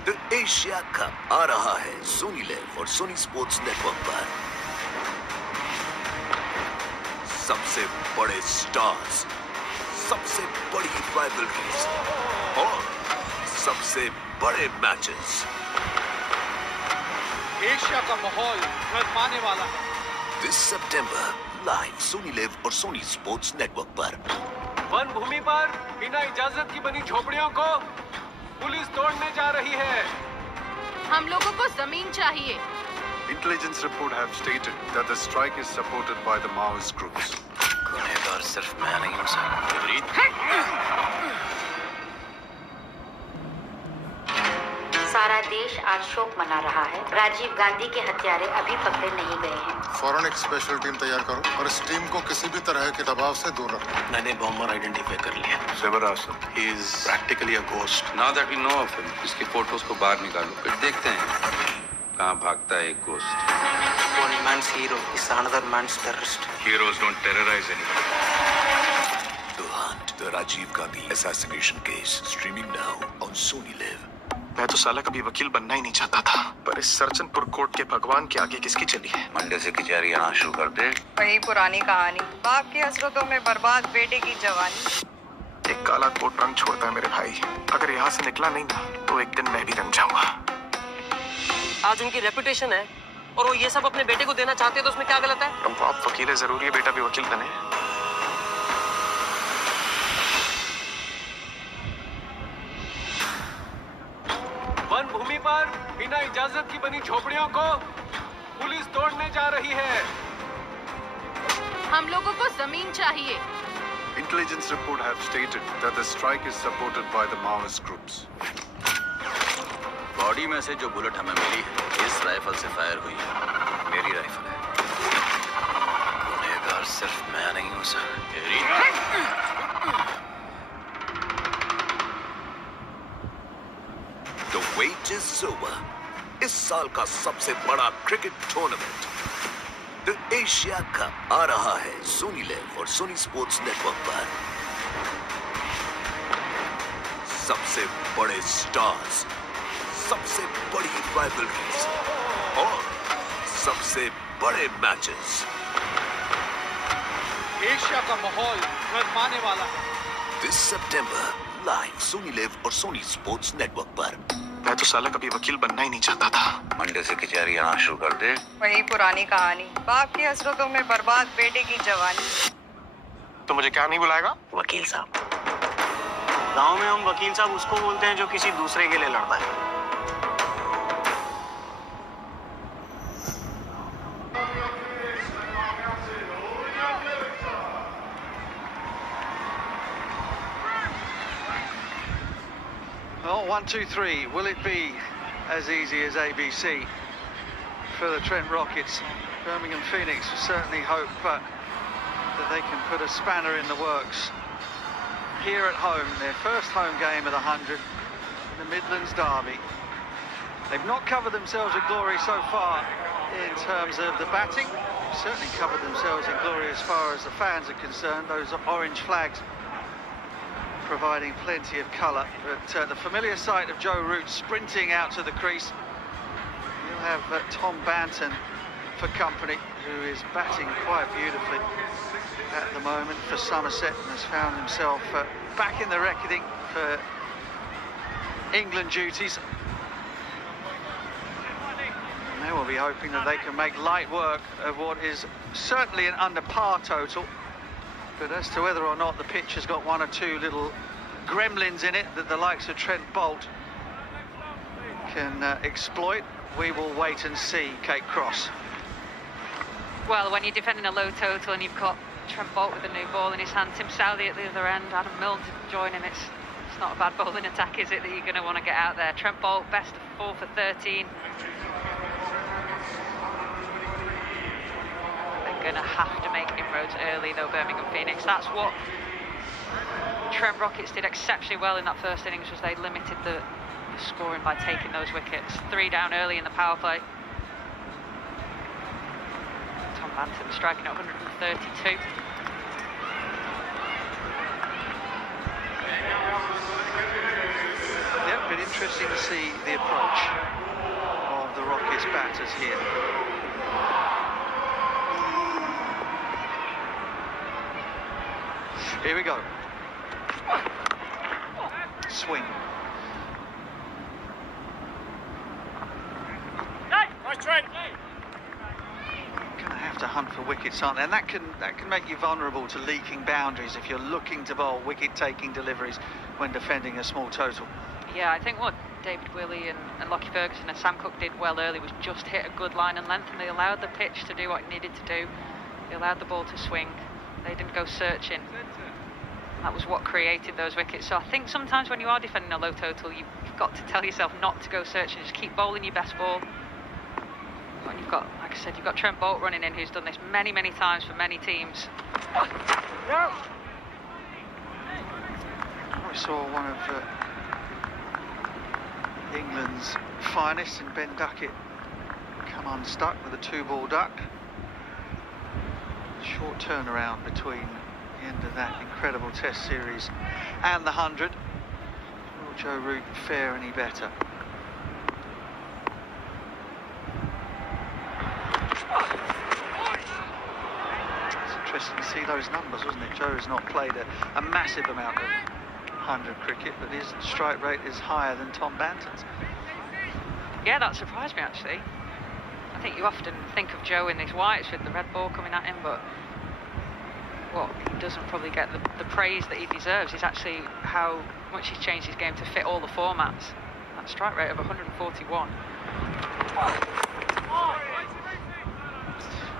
the Asia Cup आ रहा है Soni LIV और Sony Sports Network पर। सबसे बड़े स्टार्स, सबसे बड़ी राइवलरीज और सबसे बड़े मैचेस। एशिया का माहौल गरमाने वाला है। This September live Sony LIV और सोनी स्पोर्ट्स नेटवर्क पर। वन भूमि पर बिना इजाजत की बनी झोपड़ियों को पुलिस तोड़ने जा रही है। हम लोगों को जमीन चाहिए। Intelligence report have stated that the strike is supported by the Maoist groups. गुनहगार सिर्फ मैं नहीं हूं सर। सारा देश आज शोक मना रहा है। राजीव गांधी के हत्यारे अभी पकड़े नहीं गए हैं। फौरन एक स्पेशल टीम तैयार करो और इस टीम को किसी भी तरह के दबाव से दूर रखो। मैंने बॉम्बर आइडेंटिफाई कर लिया। he is practically a ghost. Now that we know of him, इसके फोटोज को बाहर निकालो, फिर देखते हैं कहाँ भागता है एक ghost. One man's hero is another man's terrorist. Heroes don't terrorize anyone. The Hunt, the Rajiv Gandhi assassination case, streaming now on Sony Live. मैं तो साला कभी वकील बनना ही नहीं चाहता था, पर इस सरचनपुर कोर्ट के भगवान के आगे किसकी चली है। मंडे से कचहरी आना शुरू कर दे। वही पुरानी कहानी, बाप की हसरतों में बर्बाद बेटे की जवानी। एक काला कोट रंग छोड़ता है मेरे भाई। अगर यहाँ से निकला नहीं ना, तो एक दिन मैं भी रंग जाऊंगा। आज उनकी रेपुटेशन है और वो ये सब अपने बेटे को देना चाहते हैं, तो उसमें क्या गलत है? अब आप वकील है, जरूरी है बेटा भी वकील बने। वन भूमि पर बिना इजाजत की बनी झोपड़ियों को पुलिस तोड़ने जा रही है। हम लोगों को जमीन चाहिए। Intelligence report have stated that the strike is supported by the Maoist groups. Body में से जो बुलेट हमें मिली इस राइफल से फायर हुई, मेरी राइफल है। गुनहगार सिर्फ मैं नहीं हूं sir. The wait is over. इस साल का सबसे बड़ा cricket tournament the Asia Cup आ रहा है सोनी लिव और सोनी स्पोर्ट्स नेटवर्क पर। सबसे बड़े स्टार्स, सबसे बड़ी राइवलरीज और सबसे बड़े मैचेस। एशिया का माहौल गरमाने वाला है। This September live Sony LIV और सोनी स्पोर्ट्स नेटवर्क पर। मैं तो साला कभी वकील बनना ही नहीं चाहता था। मंडे से कचहरी आना शुरू कर दे। वही पुरानी कहानी, बाप की हसरतों में बर्बाद बेटे की जवानी। तो मुझे क्या नहीं बुलाएगा? वकील साहब। गांव में हम वकील साहब उसको बोलते हैं जो किसी दूसरे के लिए लड़ता है। Oh, 1, 2, 3. Will it be as easy as ABC for the Trent Rockets? Birmingham Phoenix certainly hope that they can put a spanner in the works here at home, their first home game of the 100, the Midlands Derby. They've not covered themselves in glory so far in terms of the batting. They've certainly covered themselves in glory as far as the fans are concerned. Those orange flags providing plenty of colour, but the familiar sight of Joe Root sprinting out to the crease. You'll have Tom Banton for company, who is batting quite beautifully at the moment for Somerset and has found himself back in the reckoning for England duties. And they will be hoping that they can make light work of what is certainly an under par total. But as to whether or not the pitch has got one or two little gremlins in it that the likes of Trent Boult can exploit, we will wait and see. Kate Cross. Well, when you're defending a low total and you've got Trent Boult with a new ball in his hand, Tim Southey at the other end, Adam Milne to join him, it's not a bad bowling attack, is it, that you're going to want to get out there? Trent Boult, best of 4 for 13. Going to have to make inroads early though, Birmingham Phoenix. That's what Trent Rockets did exceptionally well in that first innings, was they limited the scoring by taking those wickets. 3 down early in the power play. Tom Banton striking at 132. Yeah, been interesting to see the approach of the Rockets batters here. Here we go. Swing. Nice try. Gonna have to hunt for wickets, aren't they? And that can make you vulnerable to leaking boundaries if you're looking to bowl wicket-taking deliveries when defending a small total. Yeah, I think what David Willey and Lockie Ferguson and Sam Cook did well early was just hit a good line and length, and they allowed the pitch to do what it needed to do. They allowed the ball to swing. They didn't go searching. That was what created those wickets. So I think sometimes when you are defending a low total, you've got to tell yourself not to go searching, just keep bowling your best ball. And you've got, like I said, you've got Trent Boult running in, who's done this many, many times for many teams. We saw one of England's finest in Ben Duckett come unstuck with a 2-ball duck. Short turnaround between the end of that incredible Test series and the 100. Will Joe Root fare any better? It's interesting to see those numbers, wasn't it? Joe's not played a massive amount of 100 cricket, but his strike rate is higher than Tom Banton's. Yeah, that surprised me actually. I think you often think of Joe in these whites with the red ball coming at him, but what he doesn't probably get the praise that he deserves is actually how much he's changed his game to fit all the formats. That strike rate of 141.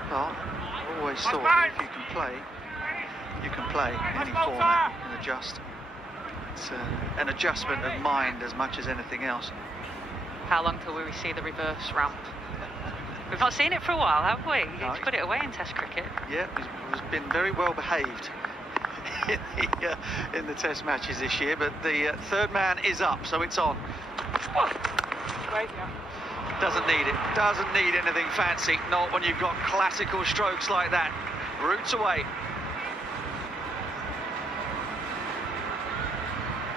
Well, I've always thought that if you can play any format, you can adjust. It's an adjustment of mind as much as anything else. How long till we see the reverse ramp? We've not seen it for a while, have we? No. He's put it away in Test cricket. Yeah, he's been very well behaved in the Test matches this year, but the third man is up, so it's on. Doesn't need it. Doesn't need anything fancy, not when you've got classical strokes like that. Roots away.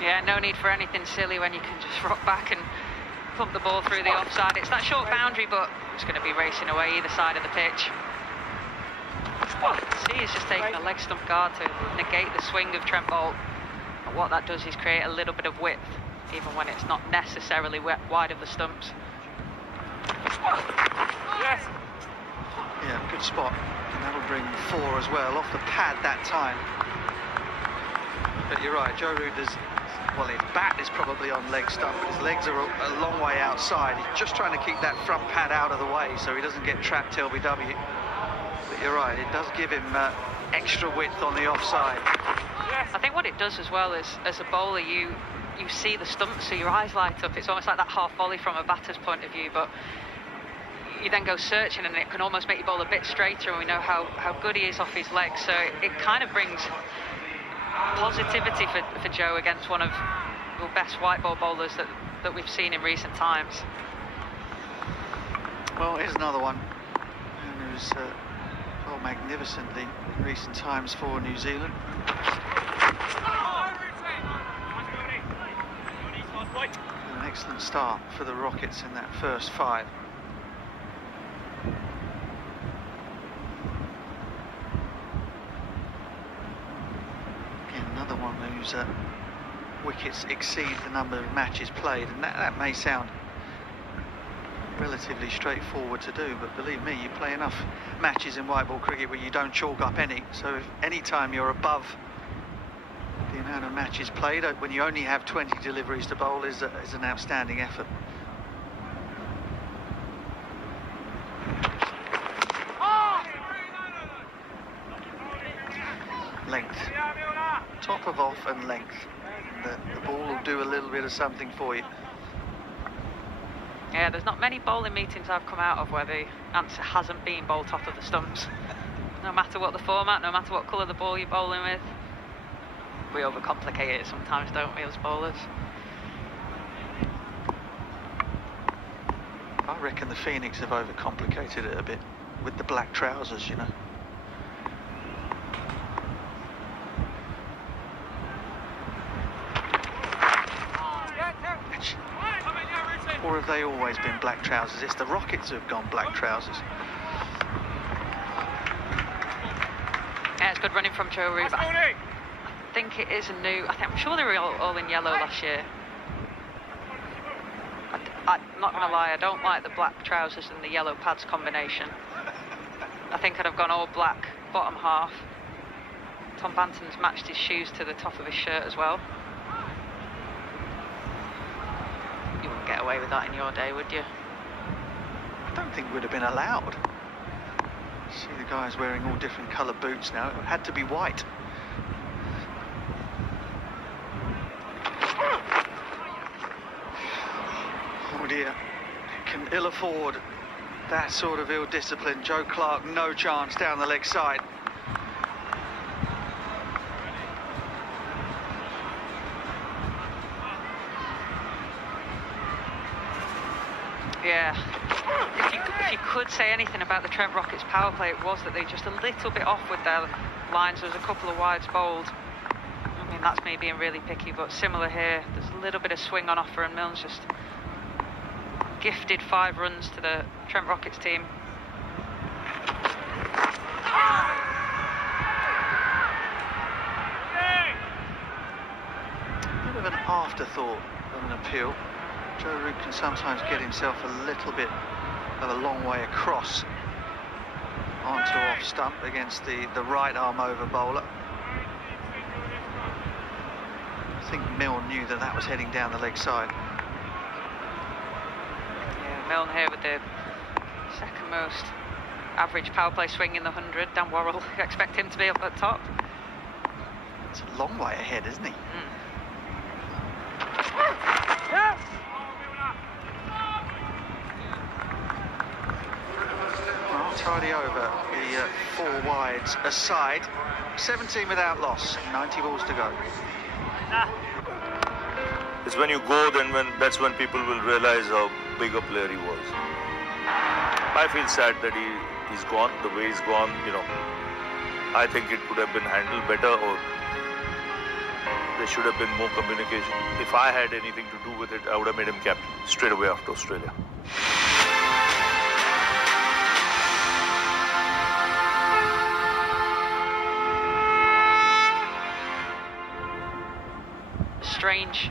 Yeah, no need for anything silly when you can just rock back and pump the ball through the offside. It's that short boundary, but it's going to be racing away either side of the pitch. See, he's just taking a leg stump guard to negate the swing of Trent Boult. And what that does is create a little bit of width, even when it's not necessarily wide of the stumps. Yes. Yeah, good spot. And that'll bring 4 as well, off the pad that time. But you're right, Joe Root is, well, his bat is probably on leg stump, but his legs are a long way outside. He's just trying to keep that front pad out of the way so he doesn't get trapped LBW. But you're right, it does give him extra width on the offside. I think what it does as well is, as a bowler, you you see the stumps, so your eyes light up. It's almost like that half volley from a batter's point of view, but you then go searching and it can almost make your ball a bit straighter, and we know how good he is off his legs, so it kind of brings positivity for Joe against one of the best white ball bowlers that we've seen in recent times. Well, here's another one who's bowled magnificently in recent times for New Zealand. An excellent start for the Rockets in that first 5. Another one whose wickets exceed the number of matches played, and that may sound relatively straightforward to do, but believe me, you play enough matches in white ball cricket where you don't chalk up any, so if any time you're above the amount of matches played, when you only have 20 deliveries to bowl, is an outstanding effort. Length, top of off and length. The ball will do a little bit of something for you. Yeah, there's not many bowling meetings I've come out of where the answer hasn't been bowl top of the stumps. No matter what the format, no matter what colour the ball you're bowling with. We overcomplicate it sometimes, don't we, as bowlers? I reckon the Phoenix have overcomplicated it a bit with the black trousers, you know. Or have they always been black trousers? It's the Rockets who have gone black trousers. Yeah, it's good running from Joe Root. I think it is a new... I'm sure they were all in yellow last year. I'm not going to lie, I don't like the black trousers and the yellow pads combination. I think I'd have gone all black, bottom half. Tom Banton's matched his shoes to the top of his shirt as well. You wouldn't get away with that in your day, would you? I don't think would have been allowed. See the guys wearing all different coloured boots now. It had to be white. Oh dear, can ill afford that sort of ill discipline. Joe Clarke, no chance down the leg side. Yeah, if you could say anything about the Trent Rockets power play, it was that they're just a little bit off with their lines. There was a couple of wides bowled. I mean, that's me being really picky, but similar here. There's a little bit of swing on offer, and Milne's just gifted 5 runs to the Trent Rockets team. A bit of an afterthought of an appeal. Joe Root can sometimes get himself a little bit of a long way across onto off stump against the right arm over bowler. I think Milne knew that was heading down the leg side. Yeah, Milne here with the second most average power play swing in the 100. Dan Worrell, you expect him to be up at top. It's a long way ahead, isn't he? Tidy over the 4 wides aside. 17 without loss, 90 balls to go. It's when you go, that's when people will realize how big a player he was. I feel sad that he's gone, the way he's gone, you know. I think it could have been handled better, or there should have been more communication. If I had anything to do with it, I would have made him captain straight away after Australia. Strange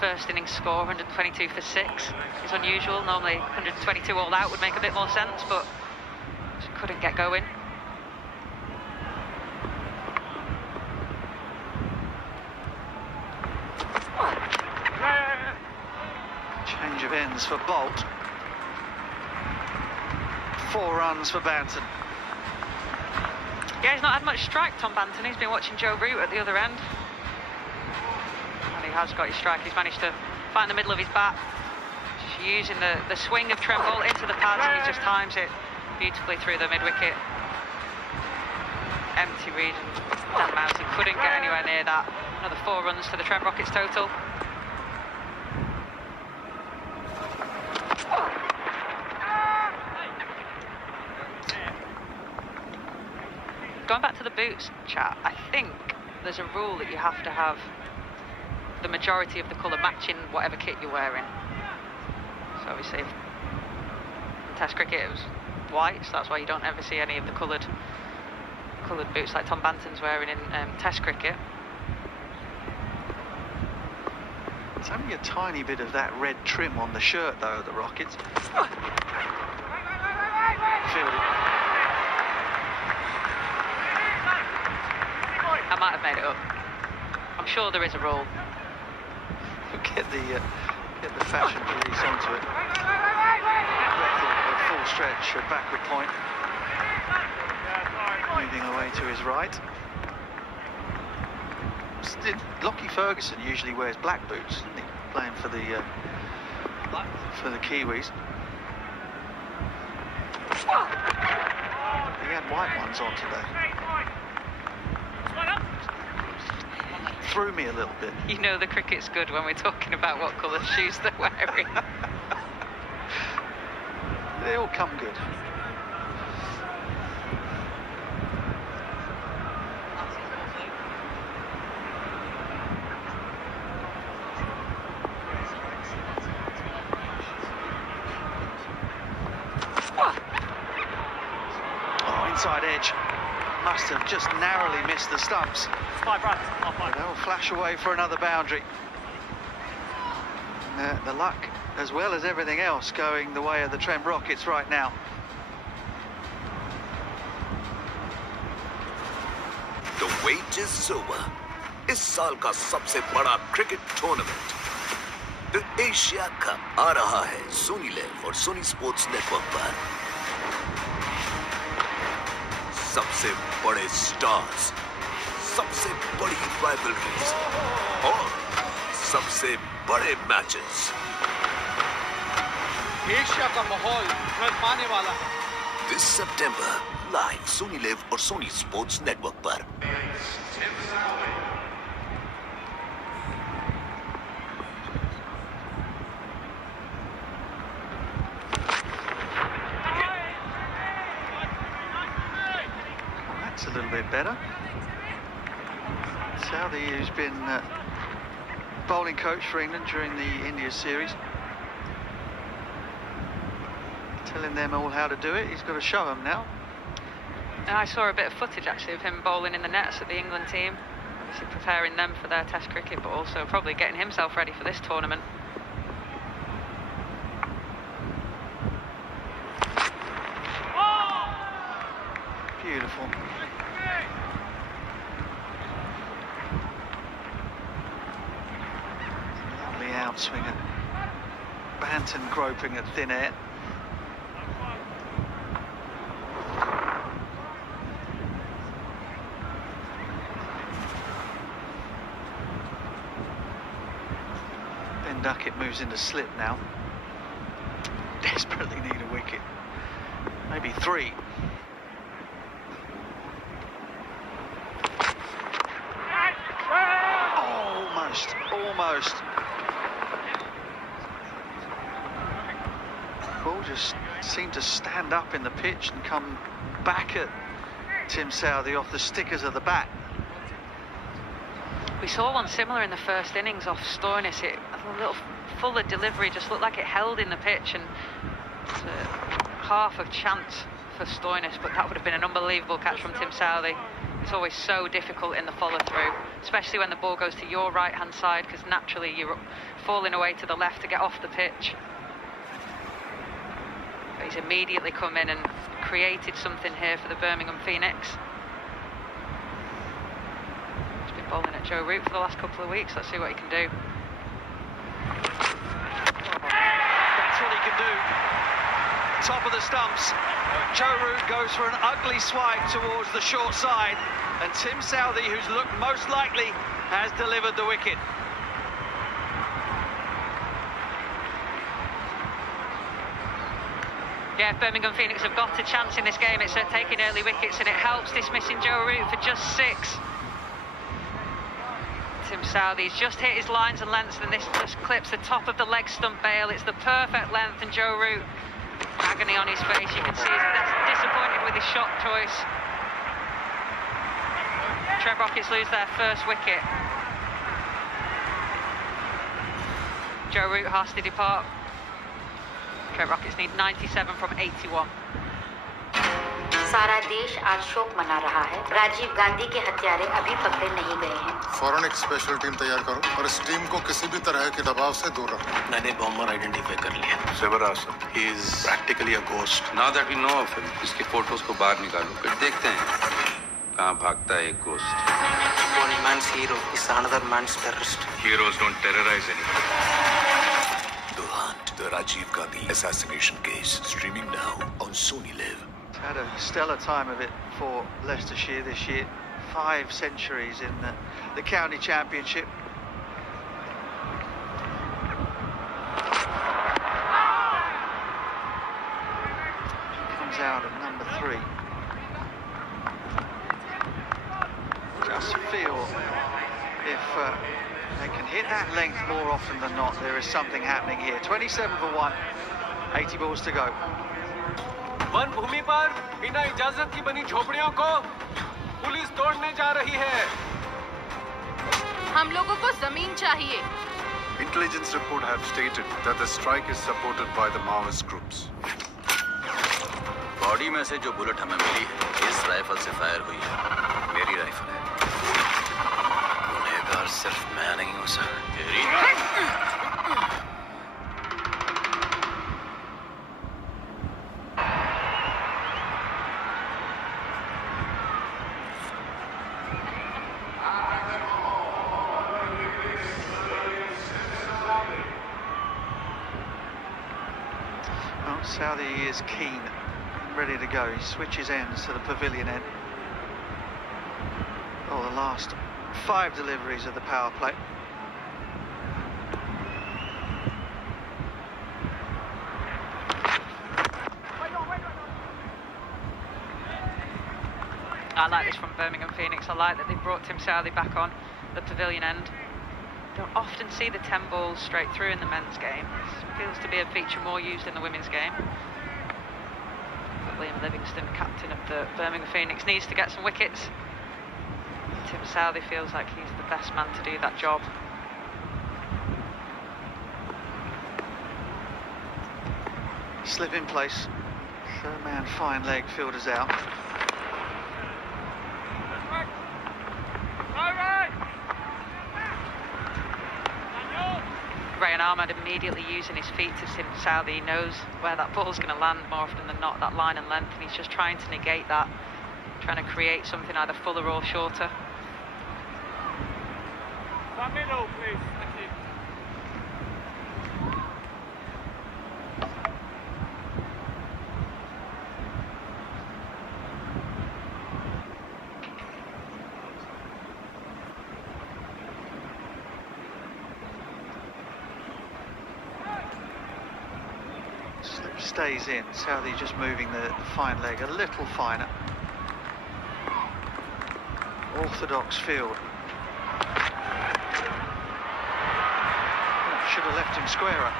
first innings score, 122 for 6 is unusual. Normally 122 all out would make a bit more sense, but just couldn't get going. Change of ends for Bolt. 4 runs for Banton. Yeah, he's not had much strike, Tom Banton. He's been watching Joe Root at the other end. And he has got his strike. He's managed to find the middle of his bat, just using the swing of Trent Boult into the pads, and he just times it beautifully through the mid-wicket. Empty region. Dan Mousey couldn't get anywhere near that. Another 4 runs to the Trent Rockets total. Going back to the boots chat, I think there's a rule that you have to have the majority of the colour matching whatever kit you're wearing. So obviously, in Test cricket it was white, so that's why you don't ever see any of the coloured boots like Tom Banton's wearing in Test cricket. It's only a tiny bit of that red trim on the shirt, though, of the Rockets. Fielded. I might have made it up. I'm sure there is a rule. Get the fashion police onto it. A full stretch, a backward point. Moving away to his right. Lockie Ferguson usually wears black boots, isn't he? Playing for the Kiwis. He had white ones on today. Threw me a little bit. You know the cricket's good when we're talking about what colour shoes they're wearing. They all come good. Oh, inside edge. Must have just narrowly missed the stumps. 5 runs. They'll flash away for another boundary. The luck, as well as everything else, going the way of the Trent Rockets right now. The wait is over. इस साल का सबसे बड़ा cricket tournament the Asia Cup आ रहा है Soni LIV और Sony Sports Network पर। सबसे बड़े स्टार्स, सबसे बड़ी राइवलरीज और सबसे बड़े मैचेस। एशिया का माहौल गरमाने वाला है। This September, live Sony Live और Sony Sports Network पर। That's a little bit better. Southey, who's been bowling coach for England during the India series, telling them all how to do it. He's got to show them now. And I saw a bit of footage actually of him bowling in the nets at the England team, obviously preparing them for their Test cricket, but also probably getting himself ready for this tournament. Beautiful. Lovely outswinger. Banton groping at thin air. Ben Duckett moves into slip now. Desperately need a wicket. Maybe 3. Almost. Ball just seemed to stand up in the pitch and come back at Tim Southey off the stickers of the bat. We saw one similar in the first innings off Stoinis. It a little fuller delivery, just looked like it held in the pitch, and it's half of chance for Stoinis, but that would have been an unbelievable catch from Tim Southey. It's always so difficult in the follow-through, especially when the ball goes to your right-hand side, because naturally you're falling away to the left to get off the pitch. But he's immediately come in and created something here for the Birmingham Phoenix. He's been bowling at Joe Root for the last couple of weeks. Let's see what he can do. That's what he can do. Top of the stumps. Joe Root goes for an ugly swipe towards the short side, and Tim Southey, who's looked most likely, has delivered the wicket. Yeah, Birmingham Phoenix have got a chance in this game. It's taking early wickets and it helps dismissing Joe Root for just 6. Tim Southey's just hit his lines and lengths, and this just clips the top of the leg stump bail. It's the perfect length, and Joe Root, agony on his face. You can see he's disappointed with his shot choice. Trent Rockets lose their first wicket. Joe Root has to depart. Trent Rockets need 97 from 81. सारा देश आज शोक मना रहा है। राजीव गांधी के हत्यारे अभी पकड़े नहीं गए हैं। फौरन एक स्पेशल टीम तैयार करो और इस टीम को किसी भी तरह के दबाव से दूर रखो। मैंने बॉम्बर आइडेंटिफाई कर लिया। Severas, he is practically a ghost. Now that we know of him, इसके फोटोज को बाहर निकालो, फिर देखते हैं कहाँ भागता है एक ghost. One man's hero is another man's terrorist. Heroes don't terrorize anyone. The Hunt, the Rajiv Gandhi assassination case, streaming now on Sony Live. Had a stellar time of it for Leicestershire this year. 5 centuries in the county championship. Comes out at number 3. Just feel if they can hit that length more often than not, there is something happening here. 27 for 1, 80 balls to go. One भूमि पर बिना इजाजत की बनी झोपड़ियों को police तोड़ने जा रही है। हम लोगों को जमीन चाहिए। Intelligence report have stated that the strike is supported by the Maoist groups. Body में से जो बुलेट हमें मिली है इस राइफल से फायर हुई है। मेरी राइफल है। गुनहगार सिर्फ मैं नहीं हूँ sir. Southey is keen, ready to go. He switches ends to the pavilion end. Oh, the last 5 deliveries of the power play. I like this from Birmingham Phoenix. I like that they brought Tim Southey back on the pavilion end. Don't often see the 10 balls straight through in the men's game. It feels to be a feature more used in the women's game. But Liam Livingston, captain of the Birmingham Phoenix, needs to get some wickets. Tim Southey feels like he's the best man to do that job. Slip in place. Third man, fine leg, fielders out. Ryan Ahmed immediately using his feet to Tim Southey. He knows where that ball's going to land more often than not, that line and length, and he's just trying to negate that, trying to create something either fuller or shorter. One middle, please. Thank you. Stays in. Southey just moving the fine leg a little finer. Orthodox field. Oh, should have left him squarer.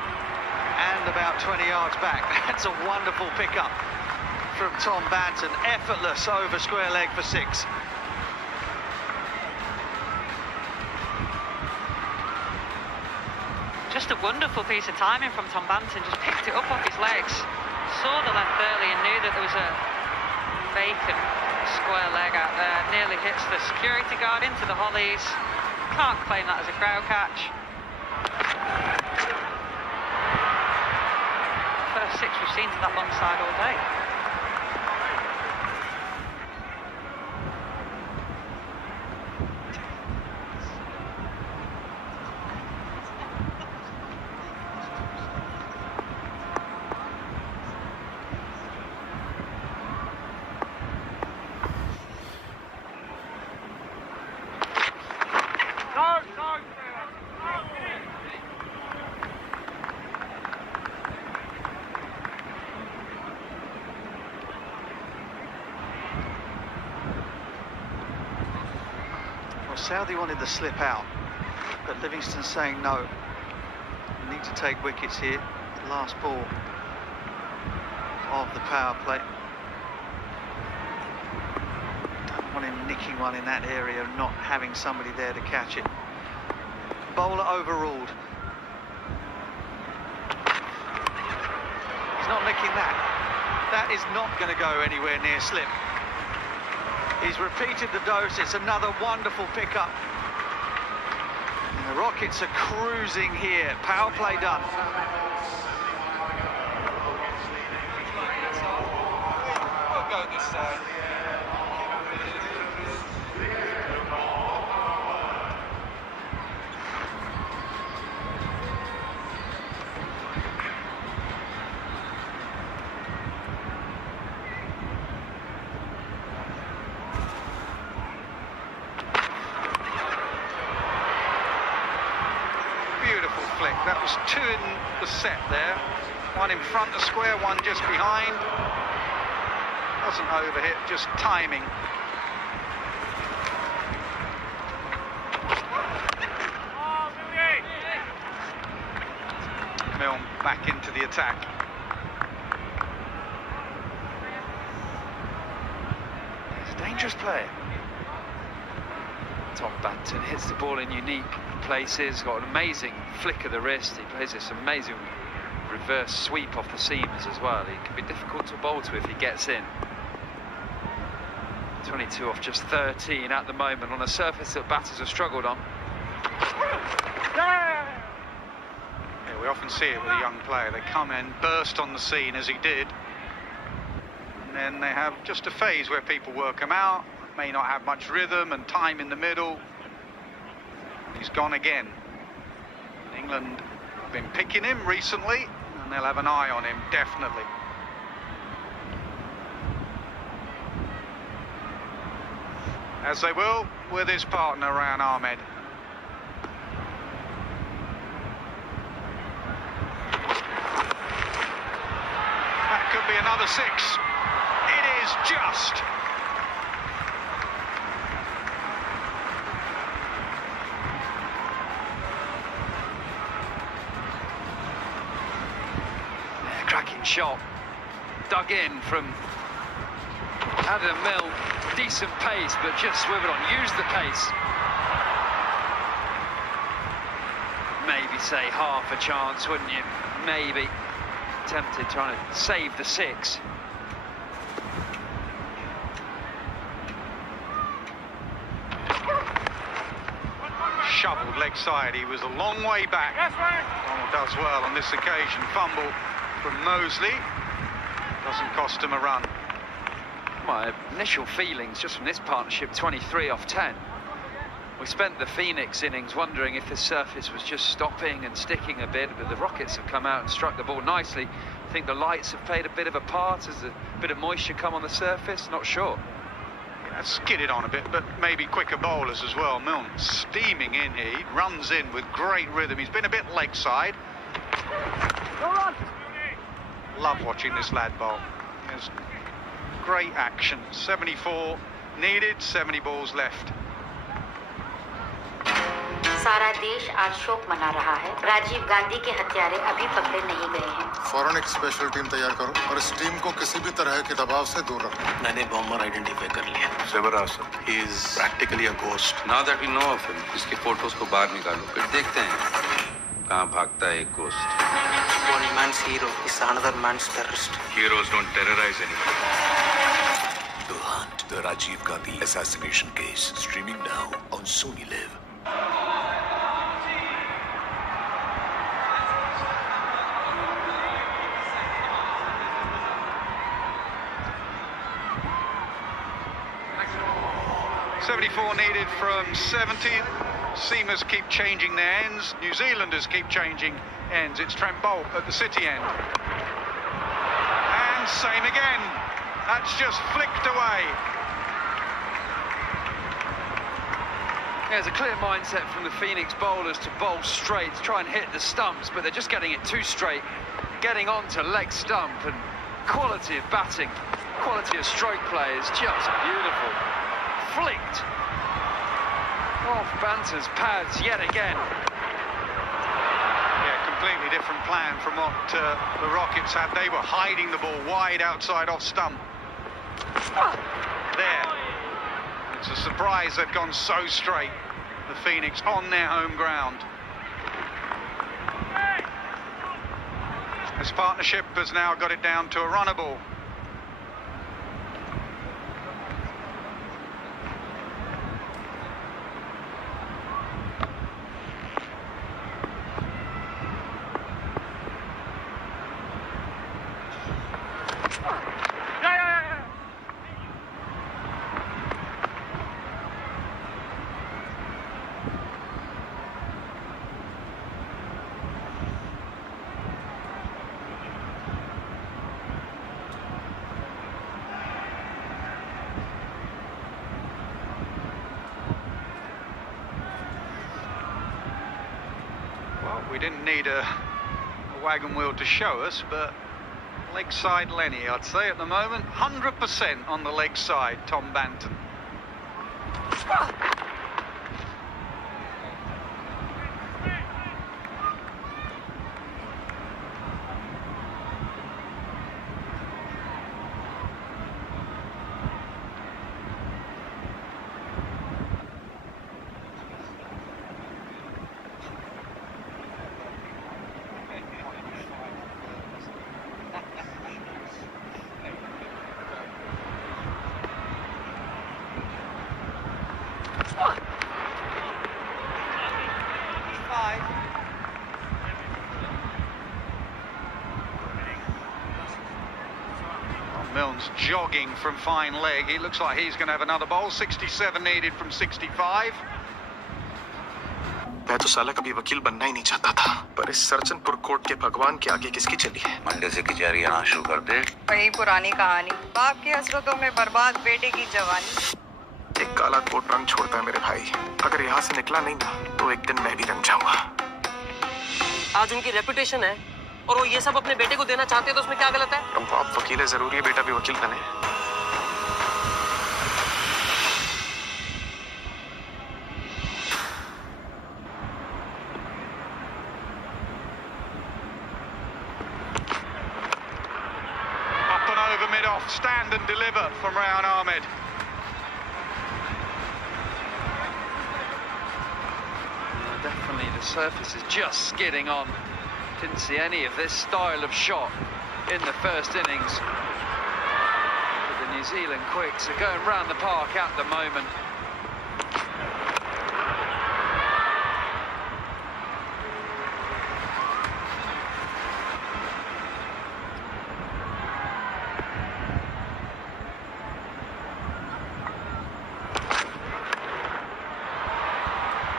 And about 20 yards back. That's a wonderful pickup from Tom Banton. Effortless over square leg for 6. Just a wonderful piece of timing from Tom Banton, just picked it up off his legs, saw the length early and knew that there was a vacant square leg out there, nearly hits the security guard into the hollies, can't claim that as a crowd catch. First 6 we've seen to that long side all day. Southey wanted the slip out, but Livingston's saying no. We need to take wickets here. The last ball of the power play. Don't want him nicking one in that area and not having somebody there to catch it. Bowler overruled. He's not nicking that. That is not going to go anywhere near slip. He's repeated the dose. It's another wonderful pickup. And the Rockets are cruising here. Power play done. We'll go this side. That was two in the set there. One in front of square, one just behind. Doesn't overhit, just timing. Milne back into the attack. He's a dangerous player. Tom Banton hits the ball in unique places, got an amazing flick of the wrist. He plays this amazing reverse sweep off the seamers as well. He can be difficult to bowl to if he gets in. 22 off just 13 at the moment on a surface that batters have struggled on. Yeah, we often see it with a young player. They come in, burst on the scene as he did, and then they have just a phase where people work them out, may not have much rhythm and time in the middle. He's gone again. England have been picking him recently, and they'll have an eye on him, definitely. As they will with his partner, Ryan Ahmed. That could be another six. It is just. Cracking shot, dug in from Adam Milne. Decent pace, but just swivel on. Use the pace. Maybe say half a chance, wouldn't you? Maybe. Tempted trying to save the six. Shoveled leg side. He was a long way back. Donald does well on this occasion. Fumble from Mosley. Doesn't cost him a run. My initial feelings just from this partnership, 23 off 10. We spent the Phoenix innings wondering if the surface was just stopping and sticking a bit, but the Rockets have come out and struck the ball nicely. I think the lights have played a bit of a part. Has a bit of moisture come on the surface? Not sure. Yeah, skidded on a bit, but maybe quicker bowlers as well. Milne steaming in here. He runs in with great rhythm. He's been a bit leg side. Love watching this lad bowl. There's great action. 74 needed, 70 balls left. सारा देश आज शोक मना रहा है। राजीव गांधी के हत्यारे अभी पकड़े नहीं गए हैं। फौरन एक स्पेशल टीम तैयार करो और इस टीम को किसी भी तरह के दबाव से दूर रखो। मैंने बॉम्बर आइडेंटिफाई कर लिया। Sivaras, he is practically a ghost. Now that we know of him, इसके फोटोज को बाहर निकालो, फिर देखते हैं कहाँ भागता है एक ghost. One man's hero is another man's terrorist. Heroes don't terrorize anyone. The Hunt, the Rajiv Gandhi assassination case, streaming now on Sony Live. .74 needed from 70. Seamers keep changing their ends. New Zealanders keep changing ends. It's Trent Boult at the City end. And same again. That's just flicked away. There's a clear mindset from the Phoenix bowlers to bowl straight, to try and hit the stumps, but they're just getting it too straight, getting onto leg stump, and quality of batting, quality of stroke play is just beautiful. Flicked. Off Bantam's pads yet again. Yeah, completely different plan from what the Rockets had. They were hiding the ball wide outside off stump. There. It's a surprise they've gone so straight. The Phoenix on their home ground. This partnership has now got it down to a runner ball. We didn't need a wagon wheel to show us, but leg side Lenny, I'd say at the moment, 100% on the leg side, Tom Banton. Milne's jogging from fine leg. He looks like he's going to have another bowl. 67 needed from 65. मैं तो साला कभी वकील बनना ही नहीं चाहता था, पर इस सरचनपुर कोर्ट के भगवान के आगे किसकी चली है? मंडे से कचहरी आना शुरू कर दे। वही पुरानी कहानी, बाप की हसरतों में बर्बाद बेटे की जवानी। एक काला कोट रंग छोड़ता है मेरे भाई। अगर यहाँ से निकला नहीं ना, तो एक दिन मैं भी रंग जाऊंगा। आज उनकी रेपुटेशन है, और वो ये सब अपने बेटे को देना चाहते हैं, तो उसमें क्या गलत है? तुमको आप वकील है, जरूरी है बेटा भी वकील बने। Up and over mid-off, stand and deliver from Rayan Ahmed. Definitely the surface is just skidding on. Didn't see any of this style of shot in the first innings. But the New Zealand Quicks are going round the park at the moment.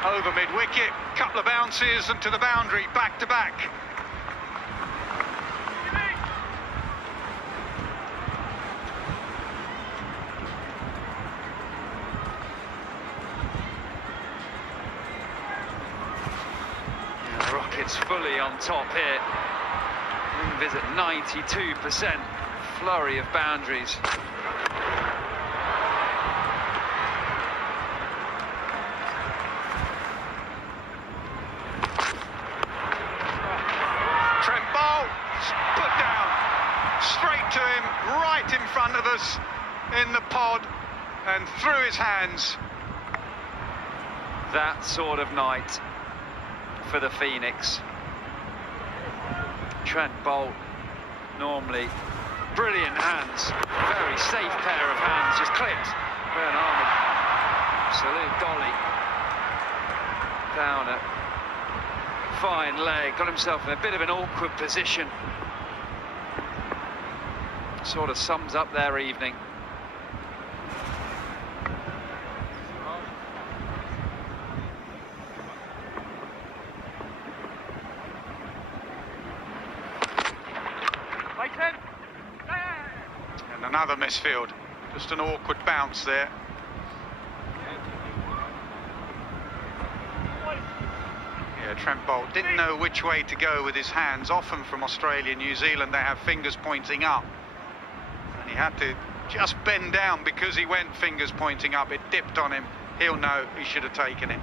Over mid-wicket, couple of bounces and to the boundary, back to back. The Rockets fully on top here. Wing visit 92%. Flurry of boundaries. To him, right in front of us in the pod and through his hands. That sort of night for the Phoenix. Trent Boult, normally brilliant hands, very safe pair of hands, just clipped. Rayan Ahmed, absolute dolly. Down a fine leg, got himself in a bit of an awkward position. Sort of sums up their evening. And another misfield. Just an awkward bounce there. Yeah, Trent Boult didn't know which way to go with his hands. Often from Australia, New Zealand, they have fingers pointing up. He had to just bend down because he went fingers pointing up. It dipped on him. he'll know he should have taken it.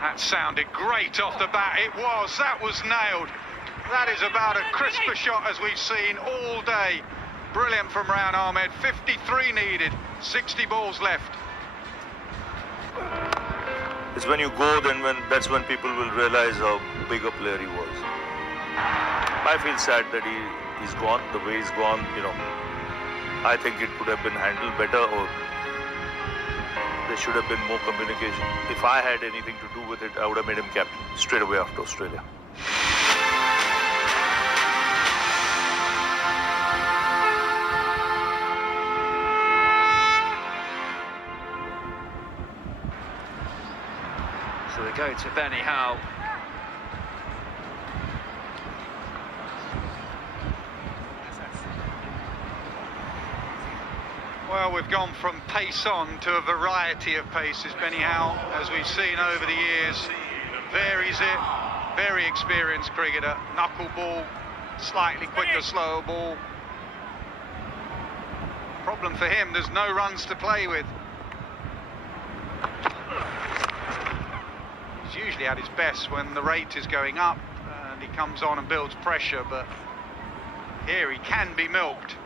That sounded great off the bat. That was nailed. That is about as crisp a shot as we've seen all day. Brilliant from Rehan Ahmed. 53 needed, 60 balls left. It's when you go, that's when people will realize how big a player he was. I feel sad that he's gone, the way he's gone, you know. I think it could have been handled better, or there should have been more communication. If I had anything to do with it, I would have made him captain straight away after Australia. So they go to Benny Howe. Well, we've gone from pace on to a variety of paces. Benny Howe, as we've seen over the years, varies it. Very experienced cricketer. Knuckleball, slightly quicker, slower ball. Problem for him, there's no runs to play with. He's usually at his best when the rate is going up and he comes on and builds pressure, but here he can be milked.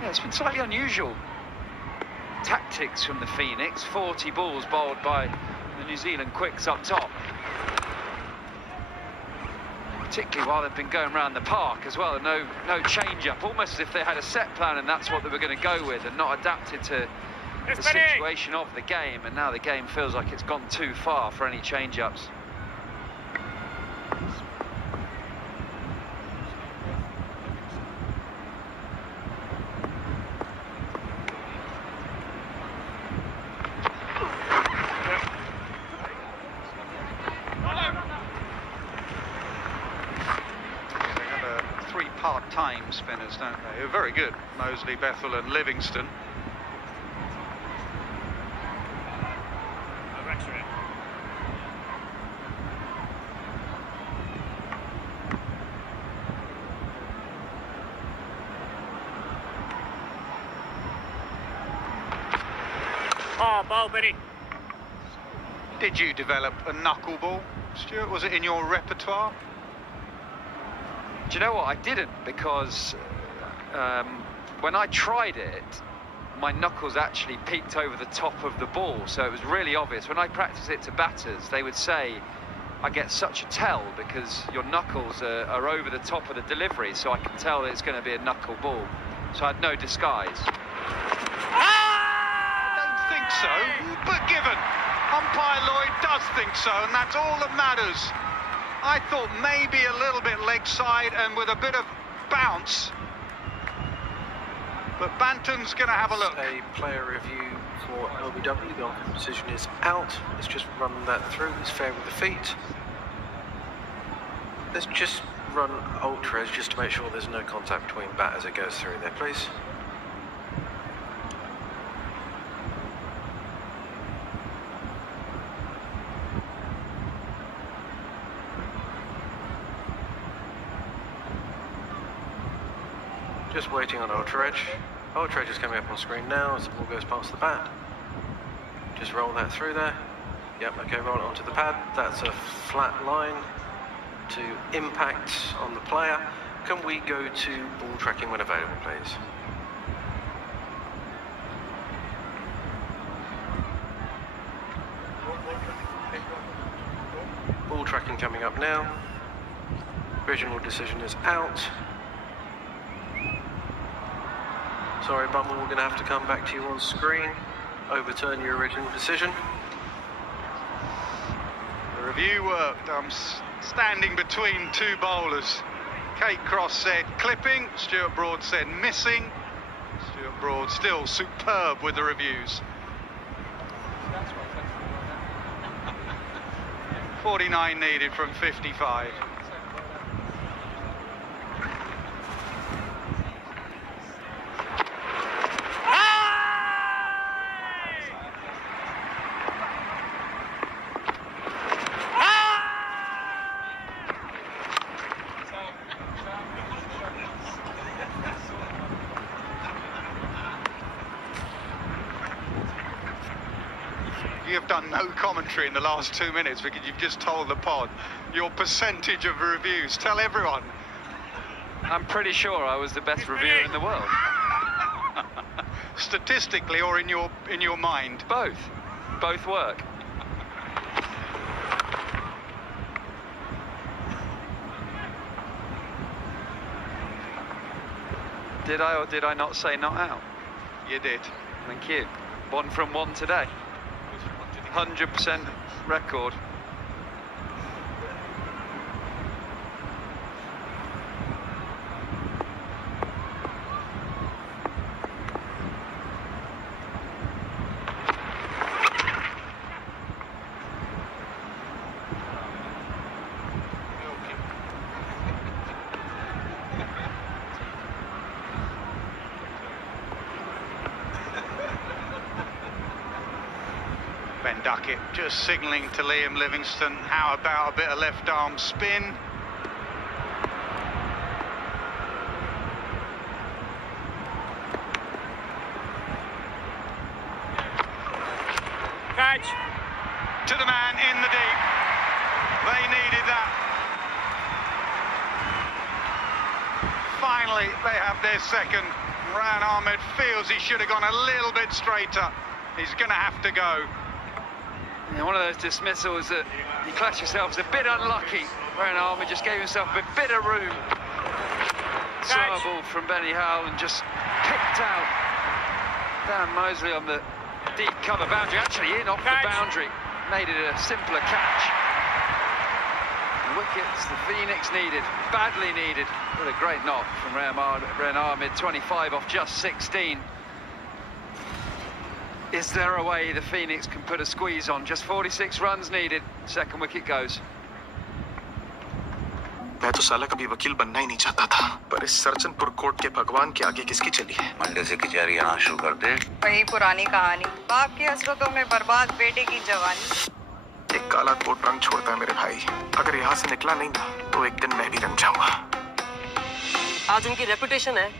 Yeah, it's been slightly unusual tactics from the Phoenix. 40 balls bowled by the New Zealand quicks up top. Particularly while they've been going around the park as well. No change-up, almost as if they had a set plan and that's what they were going to go with and not adapted to the situation of the game. And now the game feels like it's gone too far for any change-ups. Time spinners, don't they? They're very good. Mosley, Bethel and Livingston. Oh, ball, Benny. Did you develop a knuckleball, Stuart? Was it in your repertoire? Do you know what? I didn't, because when I tried it, my knuckles actually peeked over the top of the ball, so it was really obvious. When I practice it to batters, they would say I get such a tell because your knuckles are over the top of the delivery, so I can tell that it's going to be a knuckle ball. So I had no disguise. I don't think so, but given. Umpire Lloyd does think so, and that's all that matters. I thought maybe a little bit leg side and with a bit of bounce. But Banton's going to have a look. A player review for LBW. The on-field decision is out. Let's just run that through. It's fair with the feet. Let's just run ultra edge just to make sure there's no contact between bat as it goes through there, please. Just waiting on ultra edge. Ultra edge is coming up on screen now as the ball goes past the bat. Just roll that through there. Yep, okay, roll it onto the pad. That's a flat line to impact on the player. Can we go to ball tracking when available, please? Ball tracking coming up now. Original decision is out. Sorry, Bumble, we're going to have to come back to you on screen. Overturn your original decision. The review worked. I'm standing between two bowlers. Kate Cross said clipping, Stuart Broad said missing. Stuart Broad still superb with the reviews. 49 needed from 55. You have done no commentary in the last 2 minutes because you've just told the pod your percentage of reviews. Tell everyone. I'm pretty sure I was the best reviewer in the world. Statistically or in your mind? Both. Both work. Did I or did I not say not out? You did. Thank you. 1 from 1 today. 100% record. Ben Duckett just signalling to Liam Livingstone, how about a bit of left arm spin? Catch! To the man in the deep. They needed that. Finally, they have their second. Ryan Ahmed feels he should have gone a little bit straighter. He's going to have to go. Yeah, one of those dismissals that you class yourself as a bit unlucky. Ryan Ahmed just gave himself a bit of room. Slow ball from Benny Howell and just picked out Dan Mosley on the deep cover boundary, actually in off the boundary. Made it a simpler catch. The wickets the Phoenix needed, badly needed. What a great knock from Ryan Ahmed, 25 off just 16. Is there a way the Phoenix can put a squeeze on? Just 46 runs needed. Second wicket goes. मैं तो साला कभी वकील बनना ही नहीं चाहता था, पर इस सरचनपुर कोर्ट के भगवान के आगे किसकी चली है? मंडे से कचहरी आना शुरू कर दे। वही पुरानी कहानी, बाप की हसरतों में बर्बाद बेटे की जवानी। एक काला कोट रंग छोड़ता है मेरे भाई। अगर यहाँ से निकला नहीं ना, तो एक दिन मैं भी रंग जाऊंगा। आज उनकी रेपुटेशन है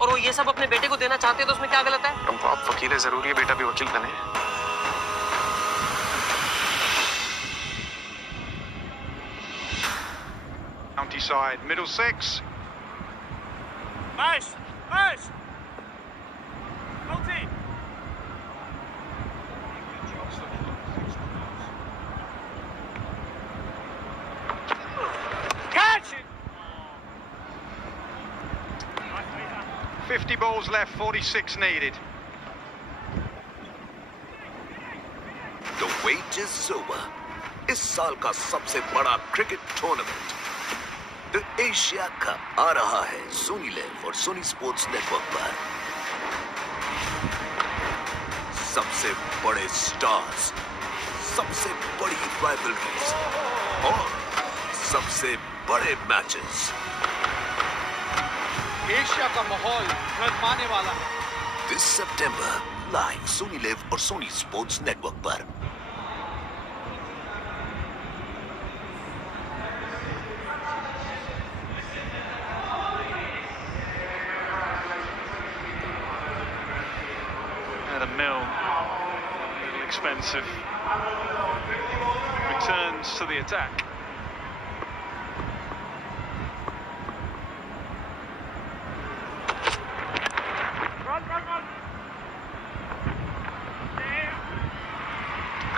और वो ये सब अपने बेटे को देना चाहते हैं, तो उसमें क्या गलत है? तुमको आप वकील है, जरूरी है बेटा भी वकील बने। County side, Middlesex. Nice, nice. Multi. Catch it. 50 balls left, 46 needed. The wait is over. इस साल का सबसे बड़ा cricket tournament the Asia Cup आ रहा है सोनी लाइव और सोनी स्पोर्ट्स नेटवर्क पर। सबसे बड़े स्टार्स, सबसे बड़ी राइवलरीज और सबसे बड़े मैचेस। एशिया का माहौल रजमाने वाला है। This September live Sony LIV और सोनी स्पोर्ट्स नेटवर्क पर। At a mill, a little expensive. Returns to the attack.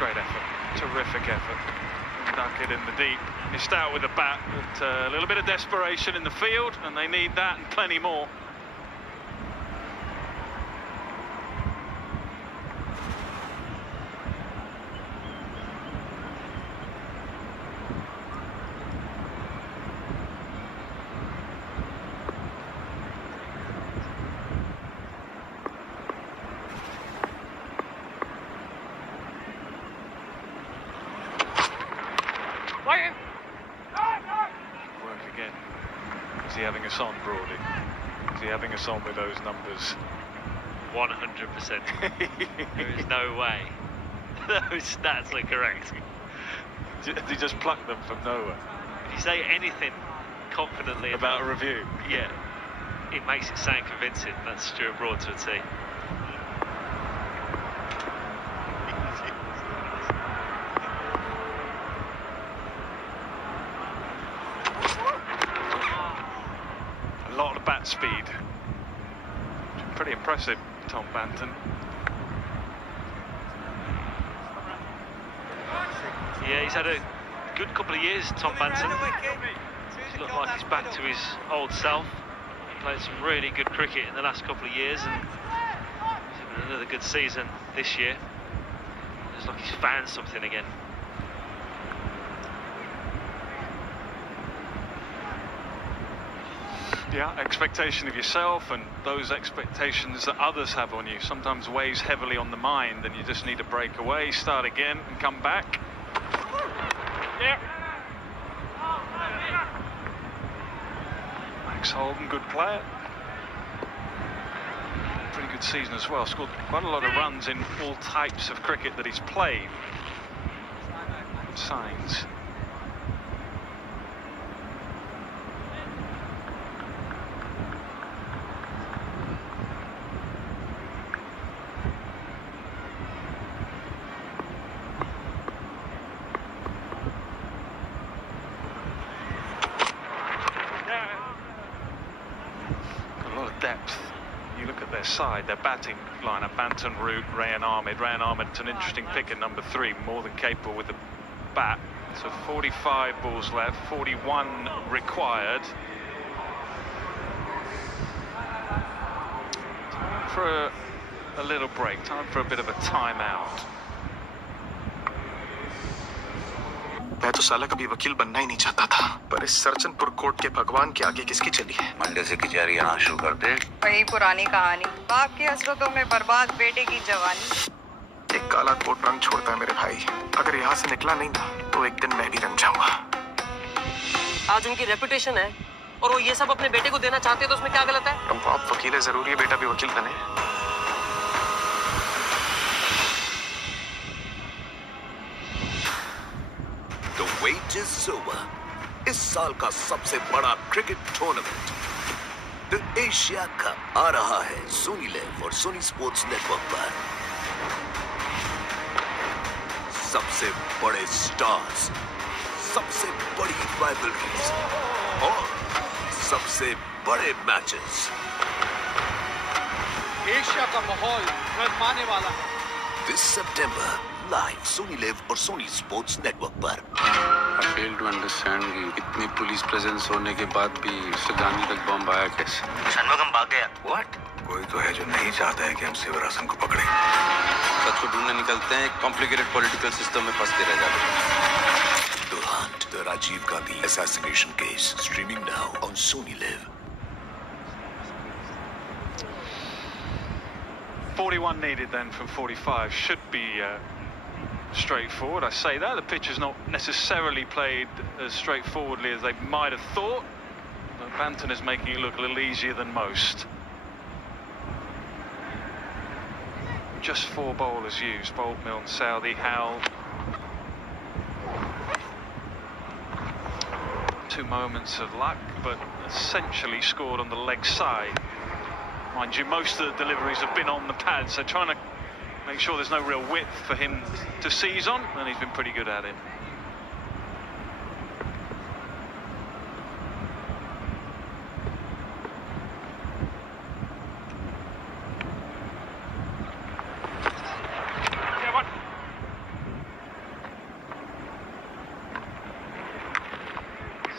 Great effort, terrific effort. Duckett in the deep, missed out with the bat, but a little bit of desperation in the field, and they need that and plenty more. Work again. Is he having us on, Broadie? Is he having us on with those numbers? 100%. There is no way those stats are correct. Did he just pluck them from nowhere? If you say anything confidently About a review? Yeah, it makes it sound convincing. That's Stuart Broad to a T. Pretty impressive, Tom Banton. Yeah, he's had a good couple of years, Tom Banton. He's looked like he's back to his old self. He played some really good cricket in the last couple of years, and he's having another good season this year. Looks like he's found something again. Yeah, expectation of yourself and those expectations that others have on you sometimes weighs heavily on the mind, and you just need to break away, start again and come back. Yeah. Max Holden, good player. Pretty good season as well. Scored quite a lot of runs in all types of cricket that he's played. Good signs. Side, their batting lineup: Banton, Root, Rayan Ahmed. Rayan Ahmed's an interesting pick at number 3, more than capable with the bat. So 45 balls left, 41 required. Time for a little break, time for a bit of a timeout. मैं तो साला कभी वकील बनना ही नहीं चाहता था, पर इस सरचनपुर कोर्ट के भगवान के आगे किसकी चली है? मंडे से कचहरी आना शुरू कर दे। वही पुरानी कहानी, बाप की हसरतों में बर्बाद बेटे की जवानी। एक काला कोट रंग छोड़ता है मेरे भाई। अगर यहाँ से निकला नहीं ना, तो एक दिन मैं भी रंग जाऊंगा। आज उनकी रेपुटेशन है, और वो ये सब अपने बेटे को देना चाहते हैं, तो उसमें क्या गलत है? तुम बाप वकील है, जरूरी है बेटा भी वकील बने। The wait is over. इस साल का सबसे बड़ा cricket tournament the Asia Cup आ रहा है सोनी लिव और सोनी स्पोर्ट्स नेटवर्क पर। सबसे बड़े स्टार्स, सबसे बड़ी राइवलरीज और सबसे बड़े मैचेस। एशिया का माहौल गरमाने वाला है। This September, live Sony Live और Sony Sports Network पर। I fail to understand कि इतनी पुलिस प्रेजेंस होने के बाद भी उससे गांधी तक बम आया कैसे? षणमुगम भाग गया। What? कोई तो है जो नहीं चाहता है कि हम शिवरासन को पकड़ें। सच को ढूंढने निकलते हैं, कॉम्प्लिकेटेड पॉलिटिकल सिस्टम में फंसते रह जाते हैं। The Hunt, the Rajiv Gandhi assassination case, streaming now on Sony Live. 41 needed then from 45 should be straightforward. I say that the pitch is not necessarily played as straightforwardly as they might have thought, but Banton is making it look a little easier than most. Just 4 bowlers used: Bolt, Milne, Southey, Howell. 2 moments of luck, but essentially scored on the leg side. Mind you, most of the deliveries have been on the pad, so trying to make sure there's no real width for him to seize on, and he's been pretty good at it.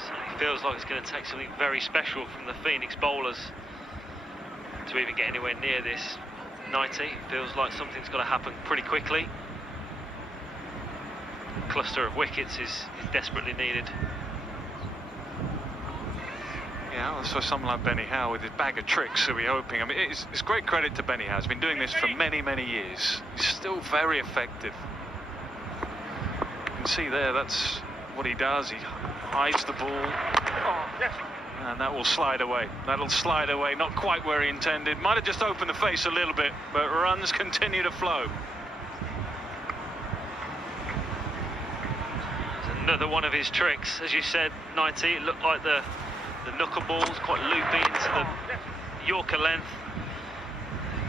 So it feels like it's going to take something very special from the Phoenix bowlers to even get anywhere near this 90. Feels like something's got to happen pretty quickly. A cluster of wickets is desperately needed. Yeah, well, so someone like Benny Howe with his bag of tricks, who we're hoping. I mean, it's great credit to Benny Howe. He's been doing this for many, many years. He's still very effective. You can see there, that's what he does. He hides the ball. Oh, yes. And that will slide away. That'll slide away, not quite where he intended. Might have just opened the face a little bit, but runs continue to flow. There's another one of his tricks. As you said, 90, it looked like the knuckleballs, quite loopy into the Yorker length.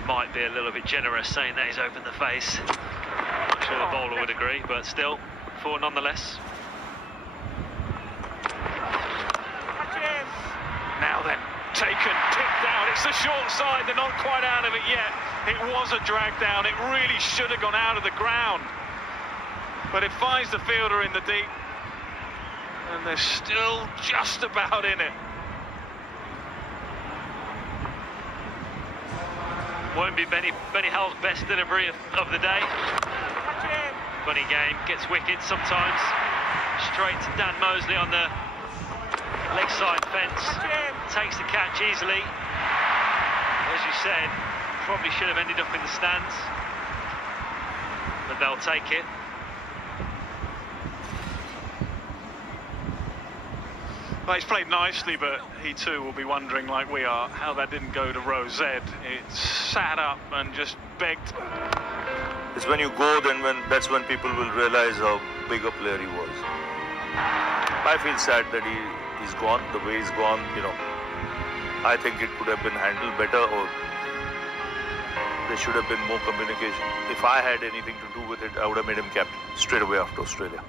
Might be a little bit generous saying that he's opened the face. I'm sure the bowler would agree, but still, 4 nonetheless. Now then, taken, picked out. It's the short side, they're not quite out of it yet. It was a drag down, it really should have gone out of the ground. But it finds the fielder in the deep. And they're still just about in it. Won't be Benny Hull's best delivery of the day. Funny game, gets wicked sometimes. Straight to Dan Mosley on the leg side fence. Takes the catch easily. As you said, probably should have ended up in the stands. But they'll take it. Well, he's played nicely, but he too will be wondering, like we are, how that didn't go to row Z. It sat up and just begged. It's when you go, that's when people will realize how big a player he was. I feel sad that he's gone, the way he's gone, you know. I think it could have been handled better, or there should have been more communication. If I had anything to do with it, I would have made him captain straight away after Australia.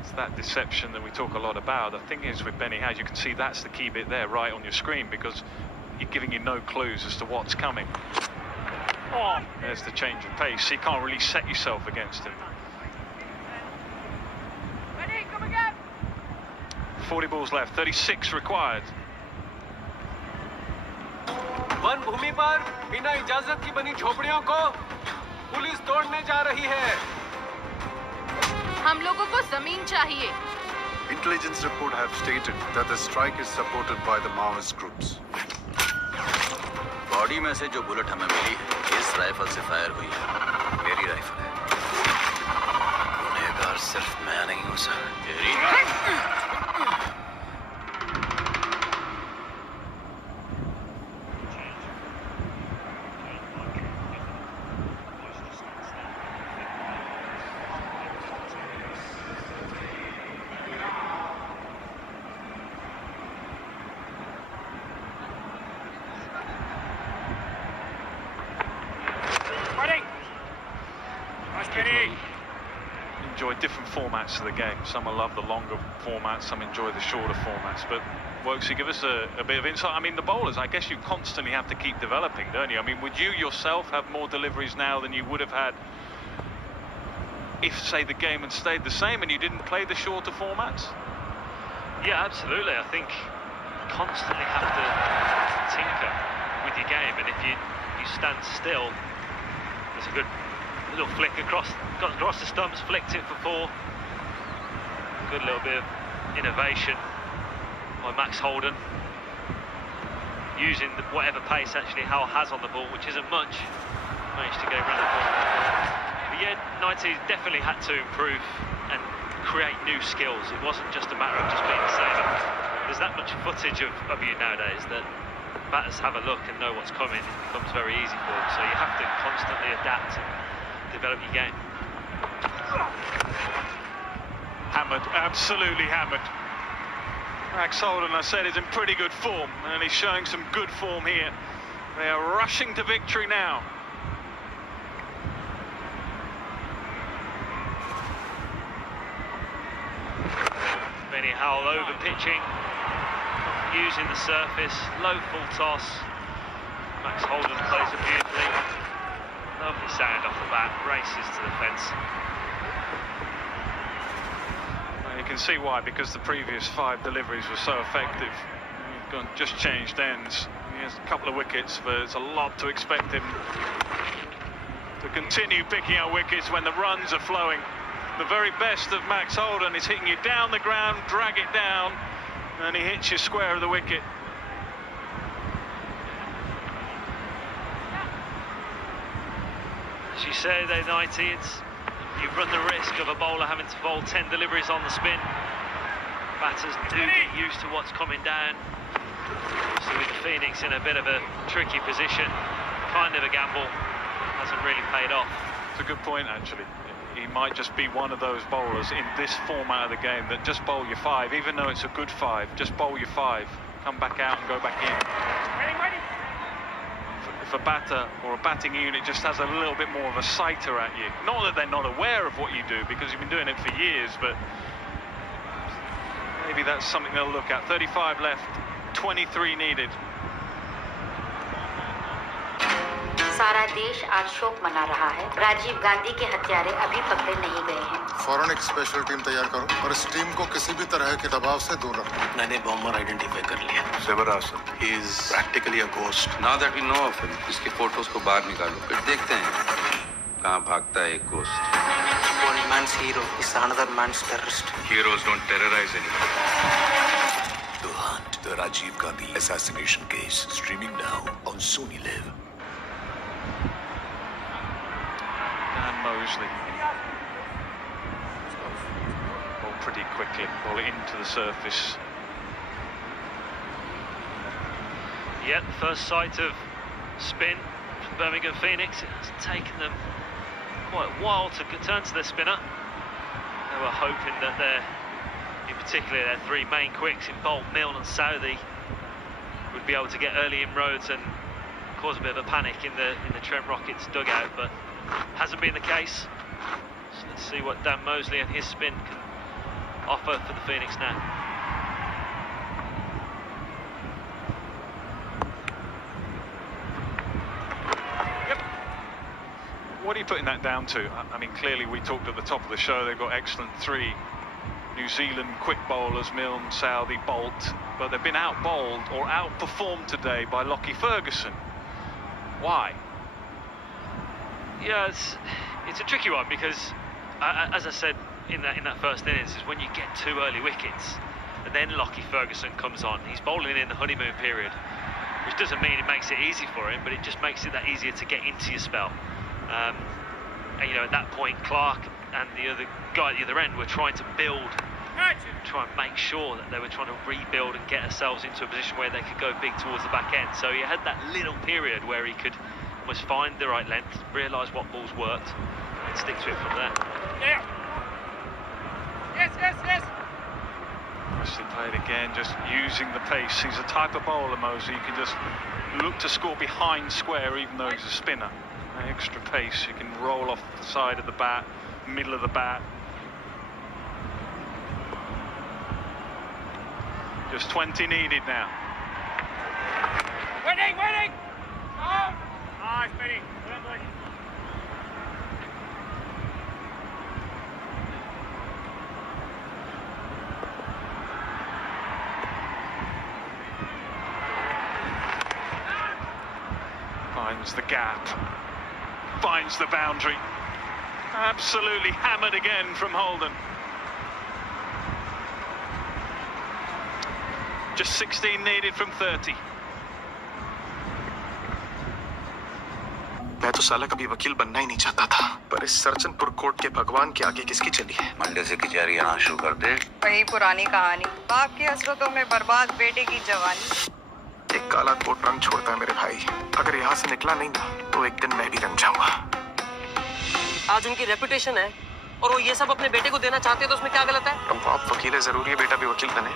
It's that deception that we talk a lot about. The thing is with Benny Howes, you can see that's the key bit there right on your screen, because he's giving you no clues as to what's coming. Oh, there's the change of pace. So you can't really set yourself against him. Ready, come again. 40 balls left, 36 required. One भूमि पर बिना इजाजत की बनी झोपड़ियों को police तोड़ने जा रही है। हम लोगों को जमीन चाहिए। Intelligence report have stated that the strike is supported by the Maoist groups. Body में से जो बुलेट हमें मिली इस राइफल से फायर हुई है। मेरी राइफल है। गुनहगार सिर्फ मैं नहीं हूँ सर। तेरी Enjoy different formats of the game. Some will love the longer formats, some enjoy the shorter formats. But Woksy, give us a bit of insight. I mean, the bowlers, I guess you constantly have to keep developing, don't you? I mean, would you yourself have more deliveries now than you would have had if, say, the game had stayed the same and you didn't play the shorter formats? Yeah, absolutely. I think you constantly have to tinker with your game, and if you stand still, there's a good little flick across the stumps, flicked it for 4. Good little bit of innovation by Max Holden, using whatever pace actually Howell has on the ball, which isn't much. Managed to get around the ball. But yeah, 90 definitely had to improve and create new skills. It wasn't just a matter of just being the same. There's that much footage of you nowadays that batters have a look and know what's coming. It becomes very easy for them. So you have to constantly adapt and develop your game. Hammered, absolutely hammered. Max Holden, I said, is in pretty good form, and he's showing some good form here. They are rushing to victory now. Benny Howell over pitching, using the surface, low full toss. Max Holden plays it beautifully. Lovely sound off the bat, races to the fence. Well, you can see why, because the previous 5 deliveries were so effective. He's gone, just changed ends. He has a couple of wickets, but it's a lot to expect him to continue picking up wickets when the runs are flowing. The very best of Max Holden is hitting you down the ground, drag it down, and he hits you square of the wicket. As you say, they're 90, you run the risk of a bowler having to bowl 10 deliveries on the spin. Batters do get used to what's coming down. So with the Phoenix in a bit of a tricky position, kind of a gamble, hasn't really paid off. It's a good point, actually. He might just be one of those bowlers in this format of the game that just bowl your 5, even though it's a good 5, just bowl your 5, come back out and go back in. If a batter or a batting unit just has a little bit more of a sighter at you, not that they're not aware of what you do because you've been doing it for years, but maybe that's something they'll look at. 35 left, 23 needed. सारा देश आज शोक मना रहा है। राजीव गांधी के हत्यारे अभी पकड़े नहीं गए हैं। फौरन एक स्पेशल टीम तैयार करो और इस टीम को किसी भी तरह के दबाव से दूर रखो। मैंने बॉम्बर आइडेंटिफाई कर लिया। Sivaras, he is practically a ghost. Now that we know of him, इसके फोटोज को बाहर निकालो, फिर देखते हैं कहाँ भागता है एक ghost. One man's hero is another man's terrorist. Heroes don't terrorize anyone. The Hunt, the Rajiv Gandhi assassination case, streaming now on Sony Live. Dan Mosley. Ball pretty quickly, ball it into the surface. Yeah, the first sight of spin from Birmingham Phoenix. It's taken them quite a while to turn to their spinner. They were hoping that in particular their 3 main quicks in Bolt, Milne and Southey would be able to get early inroads and cause a bit of a panic in the Trent Rockets dugout, but hasn't been the case. So let's see what Dan Mosley and his spin can offer for the Phoenix now. What are you putting that down to? I mean, clearly we talked at the top of the show, they've got excellent 3 New Zealand quick bowlers, Milne, Southey, Bolt, but they've been out-bowled or outperformed today by Lockie Ferguson. Why? Yeah, it's a tricky one because, as I said in that first innings, is when you get 2 early wickets, and then Lockie Ferguson comes on. He's bowling in the honeymoon period, which doesn't mean it makes it easy for him, but it just makes it that easier to get into your spell. And you know, at that point, Clark and the other guy at the other end were trying to try and make sure that they were trying to rebuild and get themselves into a position where they could go big towards the back end. So he had that little period where he could almost find the right length, realise what balls worked, and stick to it from there. Yeah. Yes. Nicely played again, just using the pace. He's a type of bowler, Mosley. You can just look to score behind square, even though he's a spinner. Extra pace, you can roll off the side of the bat, middle of the bat. Just 20 needed now. Winning! Oh! Nice, Benny. Finds the gap. Finds the boundary. Absolutely hammered again from Holden. Just 16 needed from 30. मैं तो साला कभी वकील बनना ही नहीं चाहता था, पर इस सरचनपुर कोर्ट के भगवान के आगे किसकी चली है? मंडे से कचहरी आना शुरू कर दे। वही पुरानी कहानी, बाप की हसरतों में बर्बाद बेटे की जवानी। एक काला कोट रंग छोड़ता है मेरे भाई। अगर यहाँ से निकला नहीं ना, तो एक दिन मैं भी रंग जाऊंगा। आज उनकी रेपुटेशन है और वो ये सब अपने बेटे को देना चाहते हैं, तो उसमें क्या गलत है? अब आप वकील है, जरूरी है बेटा भी वकील बने।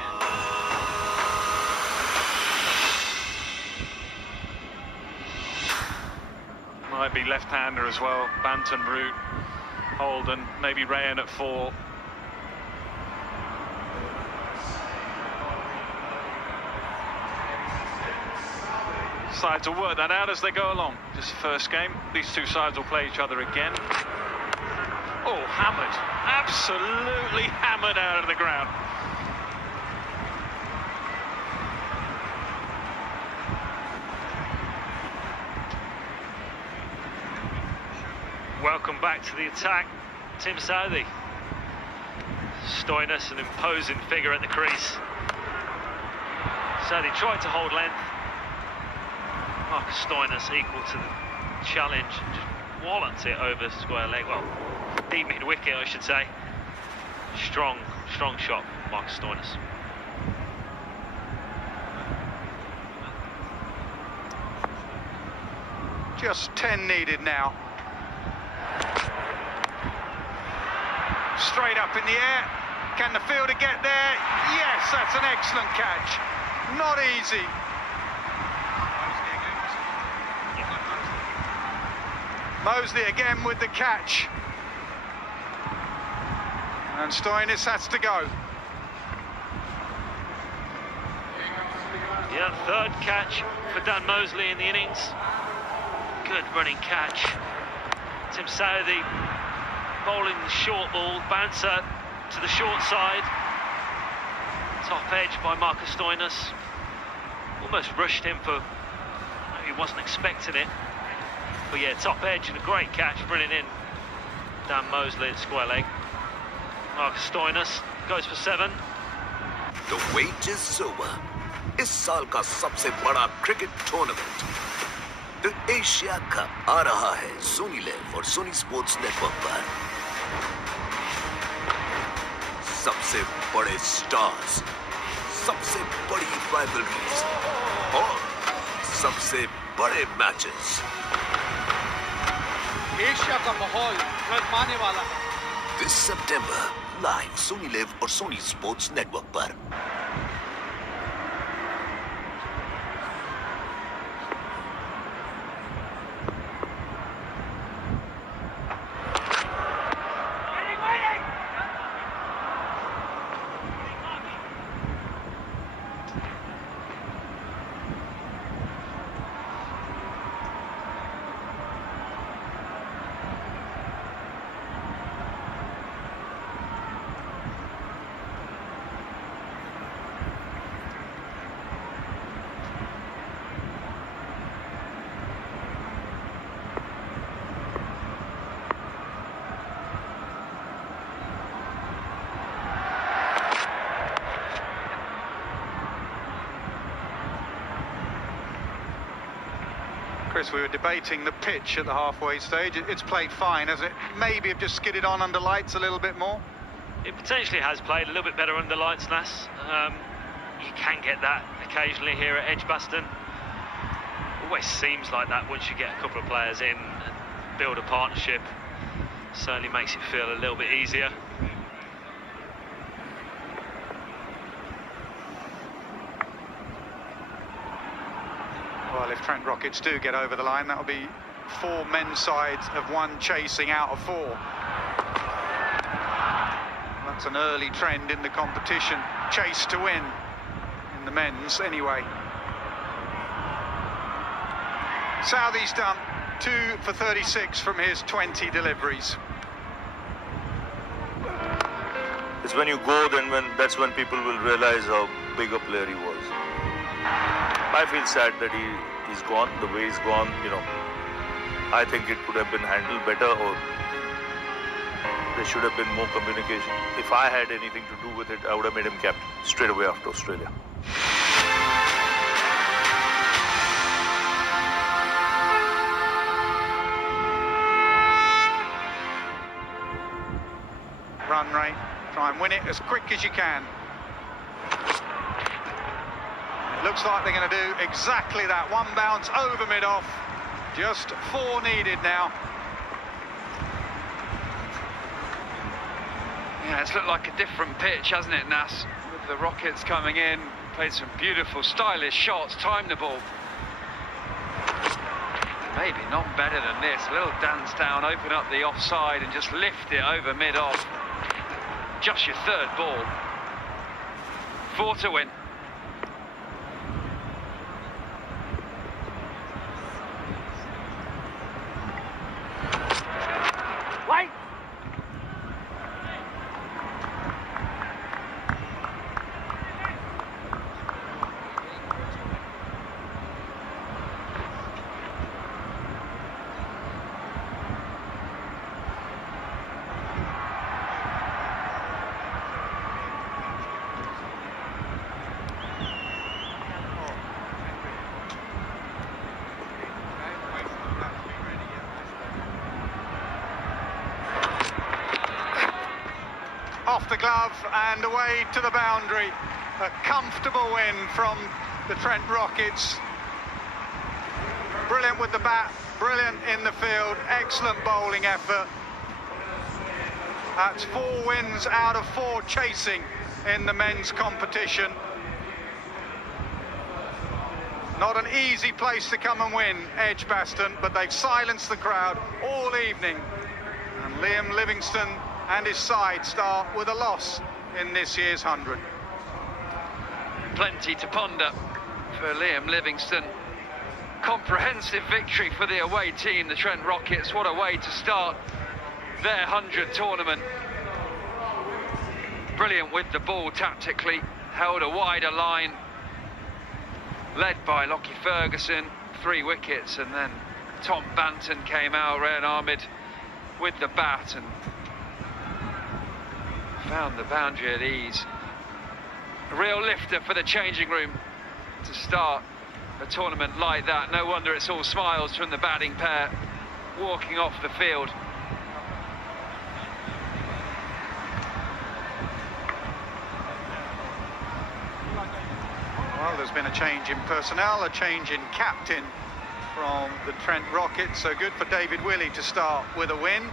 Might be left-hander as well. Banton Root, Holden, maybe Rayan at 4. Sides will work that out as they go along. This first game, these 2 sides will play each other again. Oh, hammered. Absolutely hammered out of the ground. Welcome back to the attack, Tim Southey. Stoinis, an imposing figure at the crease. Southey tried to hold length. Marcus Stoinis equal to the challenge, just walloped it over square leg, well, deep mid-wicket I should say. Strong shot, Marcus Stoinis. Just 10 needed now. Straight up in the air. Can the fielder get there? Yes, that's an excellent catch. Not easy. Mosley again with the catch. And Stoinis has to go. Yeah, third catch for Dan Mosley in the innings. Good running catch. Tim Southey bowling the short ball, bouncer to the short side. Top edge by Marcus Stoinis. Almost rushed him for, he wasn't expecting it. But yeah, top edge and a great catch, brilliant in. Dan Mosley at square leg. Marcus Stoinis goes for 7. The wait is over. इस साल का सबसे बड़ा cricket tournament the Asia Cup आ रहा है Soni LIV और Sony Sports Network पर। सबसे बड़े स्टार्स, सबसे बड़ी राइवलरीज और सबसे बड़े मैचेस। एशिया का माहौल रज़माने वाला है। This September, live Sony LIV और सोनी स्पोर्ट्स नेटवर्क पर। Chris, we were debating the pitch at the halfway stage. It's played fine, hasn't it? Maybe have just skidded on under lights a little bit more. It potentially has played a little bit better under lights, Nas. You can get that occasionally here at Edgbaston. Always seems like that once you get a couple of players in and build a partnership. Certainly makes it feel a little bit easier. Well, if Trent Rockets do get over the line, that'll be 4 men's sides of 1 chasing out of 4. That's an early trend in the competition. Chase to win in the men's anyway. Southey's done 2 for 36 from his 20 deliveries. It's when you go, that's when people will realize how big a player he was. I feel sad that he's gone, the way he's gone, you know. I think it could have been handled better, or there should have been more communication. If I had anything to do with it, I would have made him captain straight away after Australia. Run rate, try and win it as quick as you can. Looks like they're going to do exactly that. 1 bounce over mid-off. Just 4 needed now. Yeah, it's looked like a different pitch, hasn't it, Nas? With the Rockets coming in, played some beautiful, stylish shots, timed the ball. Maybe not better than this. A little dance down, open up the offside and just lift it over mid-off. Just your 3rd ball. 4 to win. Off the glove and away to the boundary. A comfortable win from the Trent Rockets. Brilliant with the bat, brilliant in the field, excellent bowling effort. That's 4 wins out of 4 chasing in the men's competition. Not an easy place to come and win, Edgbaston, but they've silenced the crowd all evening. And Liam Livingstone and his side start with a loss in this year's 100. Plenty to ponder for Liam Livingstone. Comprehensive victory for the away team, the Trent Rockets. What a way to start their 100 tournament. Brilliant with the ball tactically, held a wider line, led by Lockie Ferguson, 3 wickets, and then Tom Banton came out, Rehan Ahmed with the bat and found the boundary at ease. A real lifter for the changing room to start a tournament like that. No wonder it's all smiles from the batting pair walking off the field. Well, there's been a change in personnel, a change in captain from the Trent Rockets, so good for David Willey to start with a win.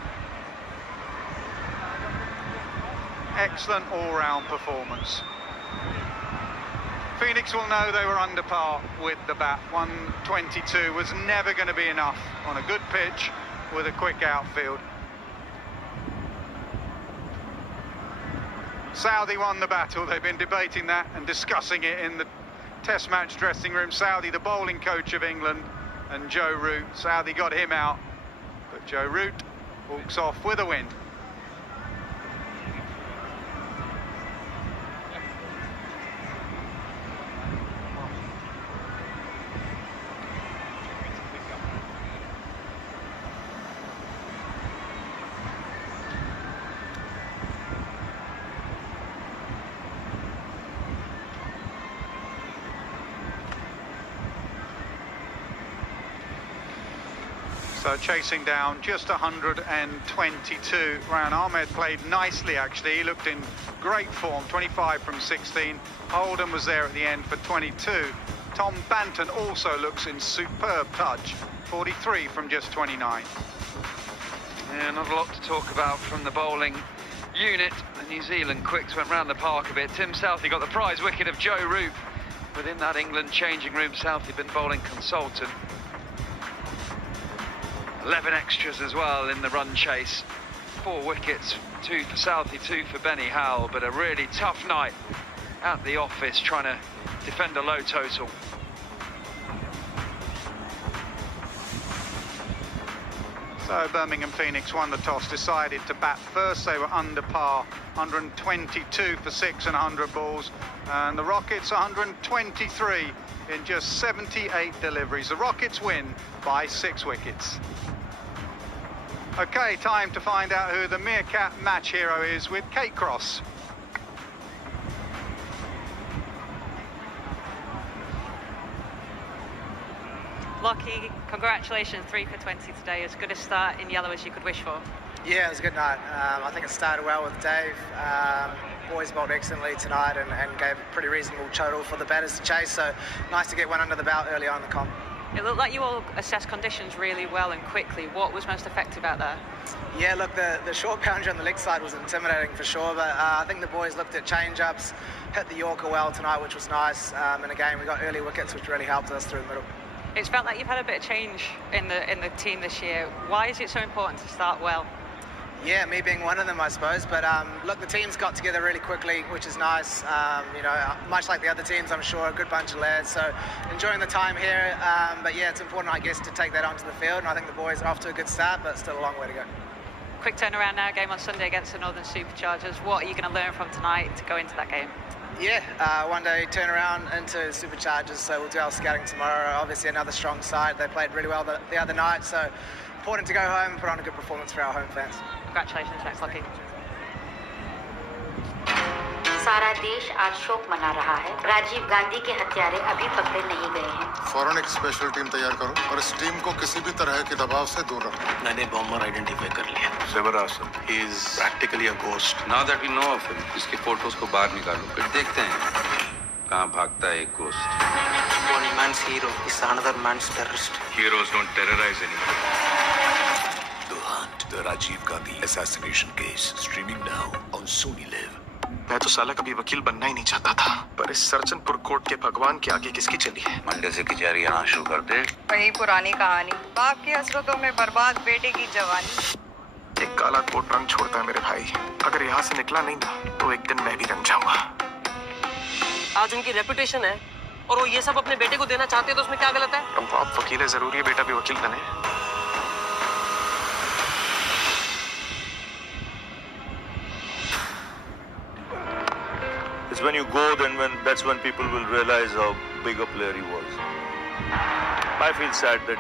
Excellent all-round performance. Phoenix will know they were under par with the bat. 122 was never going to be enough on a good pitch with a quick outfield. Southee won the battle. They've been debating that and discussing it in the Test match dressing room. Southee, the bowling coach of England, and Joe Root. Southee got him out, but Joe Root walks off with a win. So chasing down just 122. Rehan Ahmed played nicely, actually. He looked in great form, 25 from 16. Holden was there at the end for 22. Tom Banton also looks in superb touch, 43 from just 29. Yeah, not a lot to talk about from the bowling unit. The New Zealand quicks went round the park a bit. Tim Southee got the prize wicket of Joe Root. Within that England changing room, Southee been bowling consultant. 11 extras as well in the run chase. 4 wickets, 2 for Southee, 2 for Benny Howell, but a really tough night at the office trying to defend a low total. So Birmingham Phoenix won the toss, decided to bat first. They were under par, 122 for 6 and 100 balls. And the Rockets 123 in just 78 deliveries. The Rockets win by 6 wickets. Okay, time to find out who the Meerkat match hero is with Kate Cross. Lockie, congratulations, 3 for 20 today. As good a start in yellow as you could wish for. Yeah, it was a good night. I think it started well with Dave. Boys bowled excellently tonight and gave a pretty reasonable total for the batters to chase, so nice to get one under the belt early on in the comp. It looked like you all assessed conditions really well and quickly. What was most effective out there? Yeah, look, the short boundary on the leg side was intimidating for sure, but I think the boys looked at change-ups, hit the Yorker well tonight, which was nice, and again, we got early wickets, which really helped us through the middle. It's felt like you've had a bit of change in the team this year. Why is it so important to start well? Yeah, me being one of them, I suppose. But look, the team's got together really quickly, which is nice. You know, much like the other teams, I'm sure, a good bunch of lads. So enjoying the time here. But yeah, it's important, I guess, to take that onto the field. And I think the boys are off to a good start, but still a long way to go. Quick turnaround now, game on Sunday against the Northern Superchargers. What are you going to learn from tonight to go into that game? Yeah, one day turn around into Superchargers, so we'll do our scouting tomorrow. Obviously another strong side. They played really well the other night, so important to go home and put on a good performance for our home fans. Congratulations, thanks, Lucky. सारा देश आज शोक मना रहा है। राजीव गांधी के हत्यारे अभी पकड़े नहीं गए हैं। फौरन एक स्पेशल टीम तैयार करो और इस टीम को किसी भी तरह के दबाव से दूर रखो। मैंने बॉम्बर आइडेंटिफाई कर लिया। Severasam, he is practically a ghost. Now that we know of him, इसके फोटोज को बाहर निकालो, फिर देखते हैं। कहाँ भागता है एक ghost? One man's hero is another man's terrorist. Heroes don't terrorize anyone. The Hunt, the Rajiv Gandhi assassination case, streaming now on Sony Live. मैं तो साला कभी वकील बनना ही नहीं चाहता था, पर इस सरचनपुर कोर्ट के भगवान के आगे किसकी चली है? मंडे से कचहरी आना शुरू कर दे। वही पुरानी कहानी, बाप की हसरतों में बर्बाद बेटे की जवानी। एक काला कोट रंग छोड़ता है मेरे भाई। अगर यहाँ से निकला नहीं ना, तो एक दिन मैं भी रंग जाऊंगा। आज उनकी रेपुटेशन है और वो ये सब अपने बेटे को देना चाहते हैं, तो उसमें क्या गलत है? अब बाप वकील है, जरूरी है बेटा भी वकील बने। It's when you go, that's when people will realize how big a player he was. I feel sad that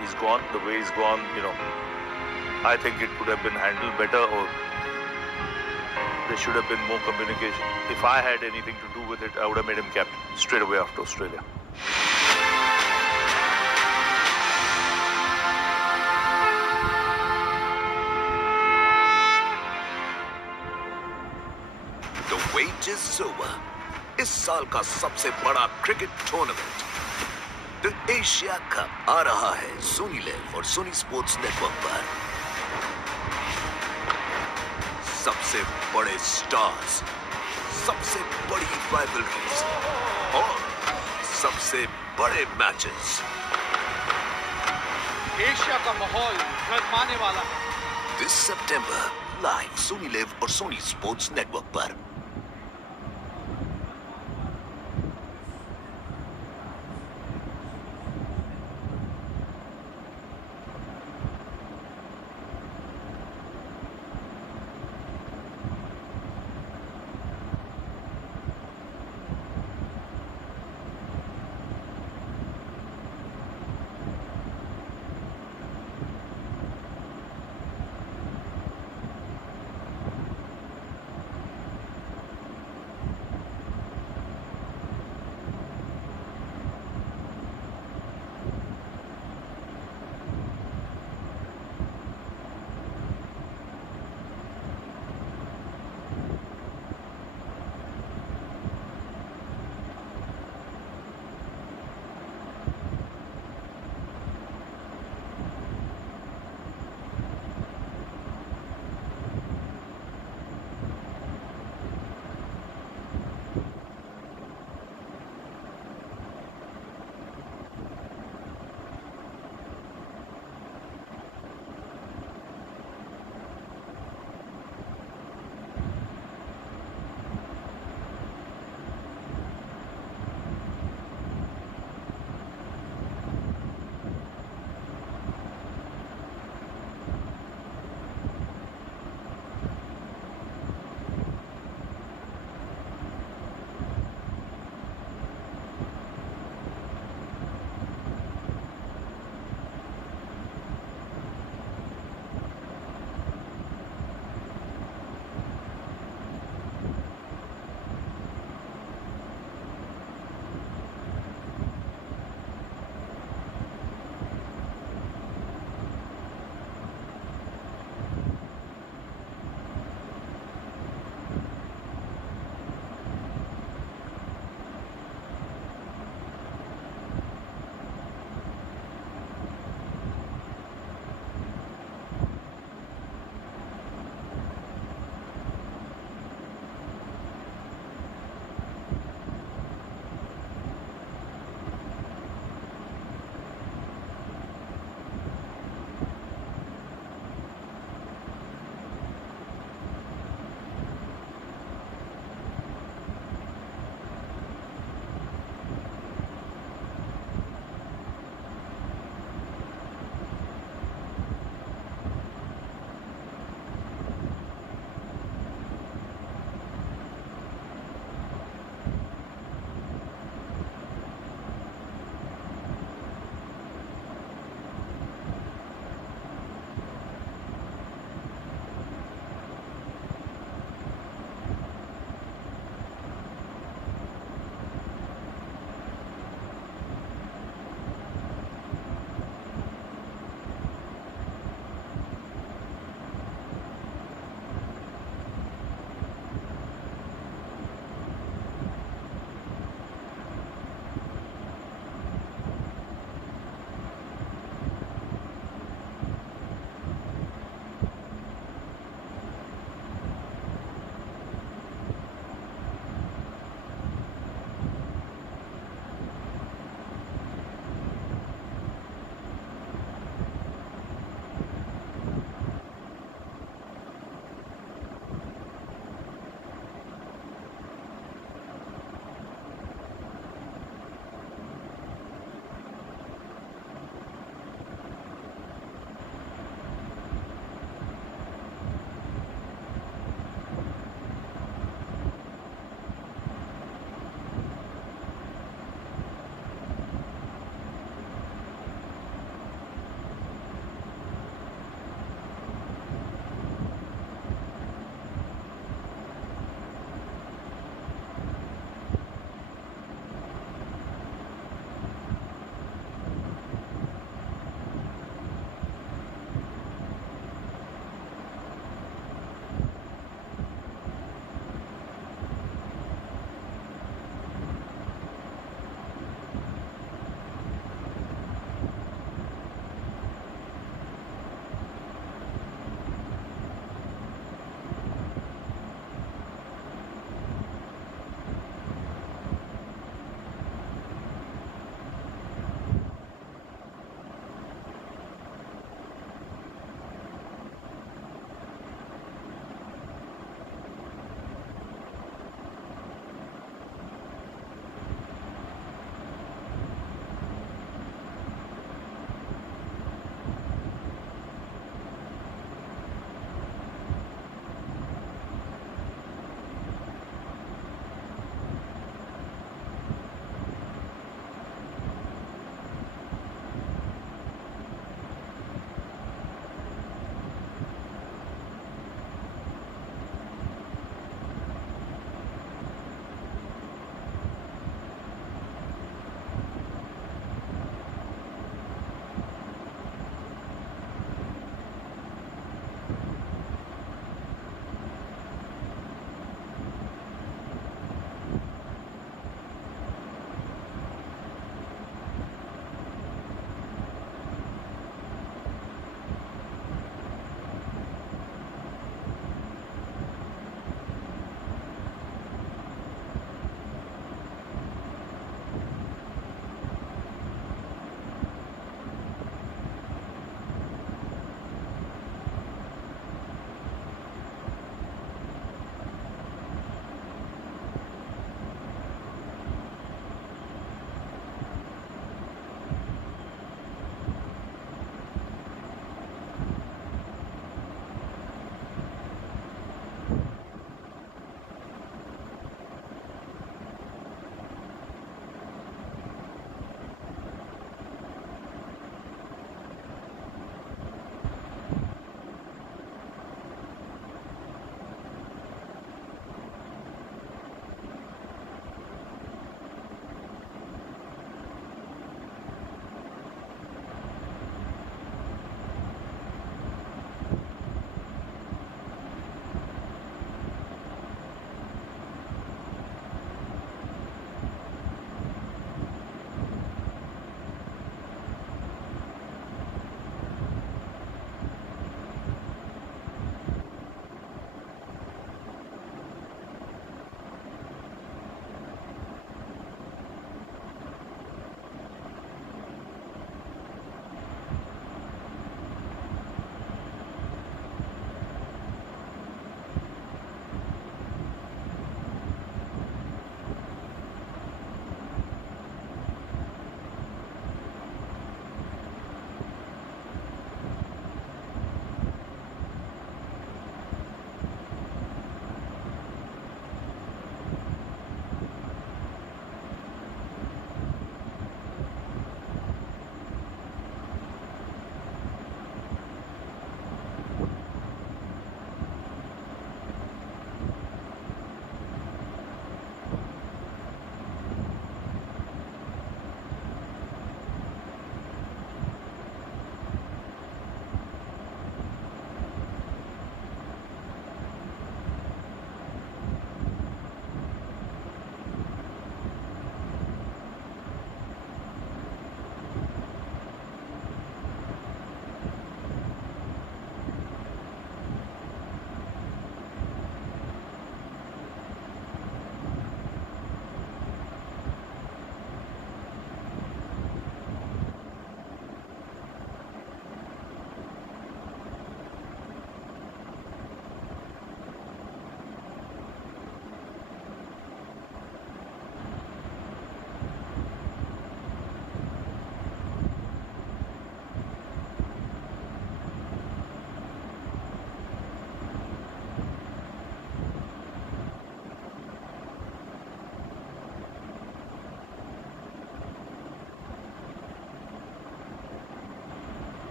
he's gone, the way he's gone, you know. I think it could have been handled better, or there should have been more communication. If I had anything to do with it, I would have made him captain straight away after Australia. The wait is over. इस साल का सबसे बड़ा cricket tournament the Asia Cup आ रहा है Soni LIV और Sony Sports Network पर। सबसे बड़े स्टार्स, सबसे बड़ी राइवलरीज और सबसे बड़े मैचेस। एशिया का माहौल गरमाने वाला है। This September live Sony LIV और सोनी स्पोर्ट्स नेटवर्क पर।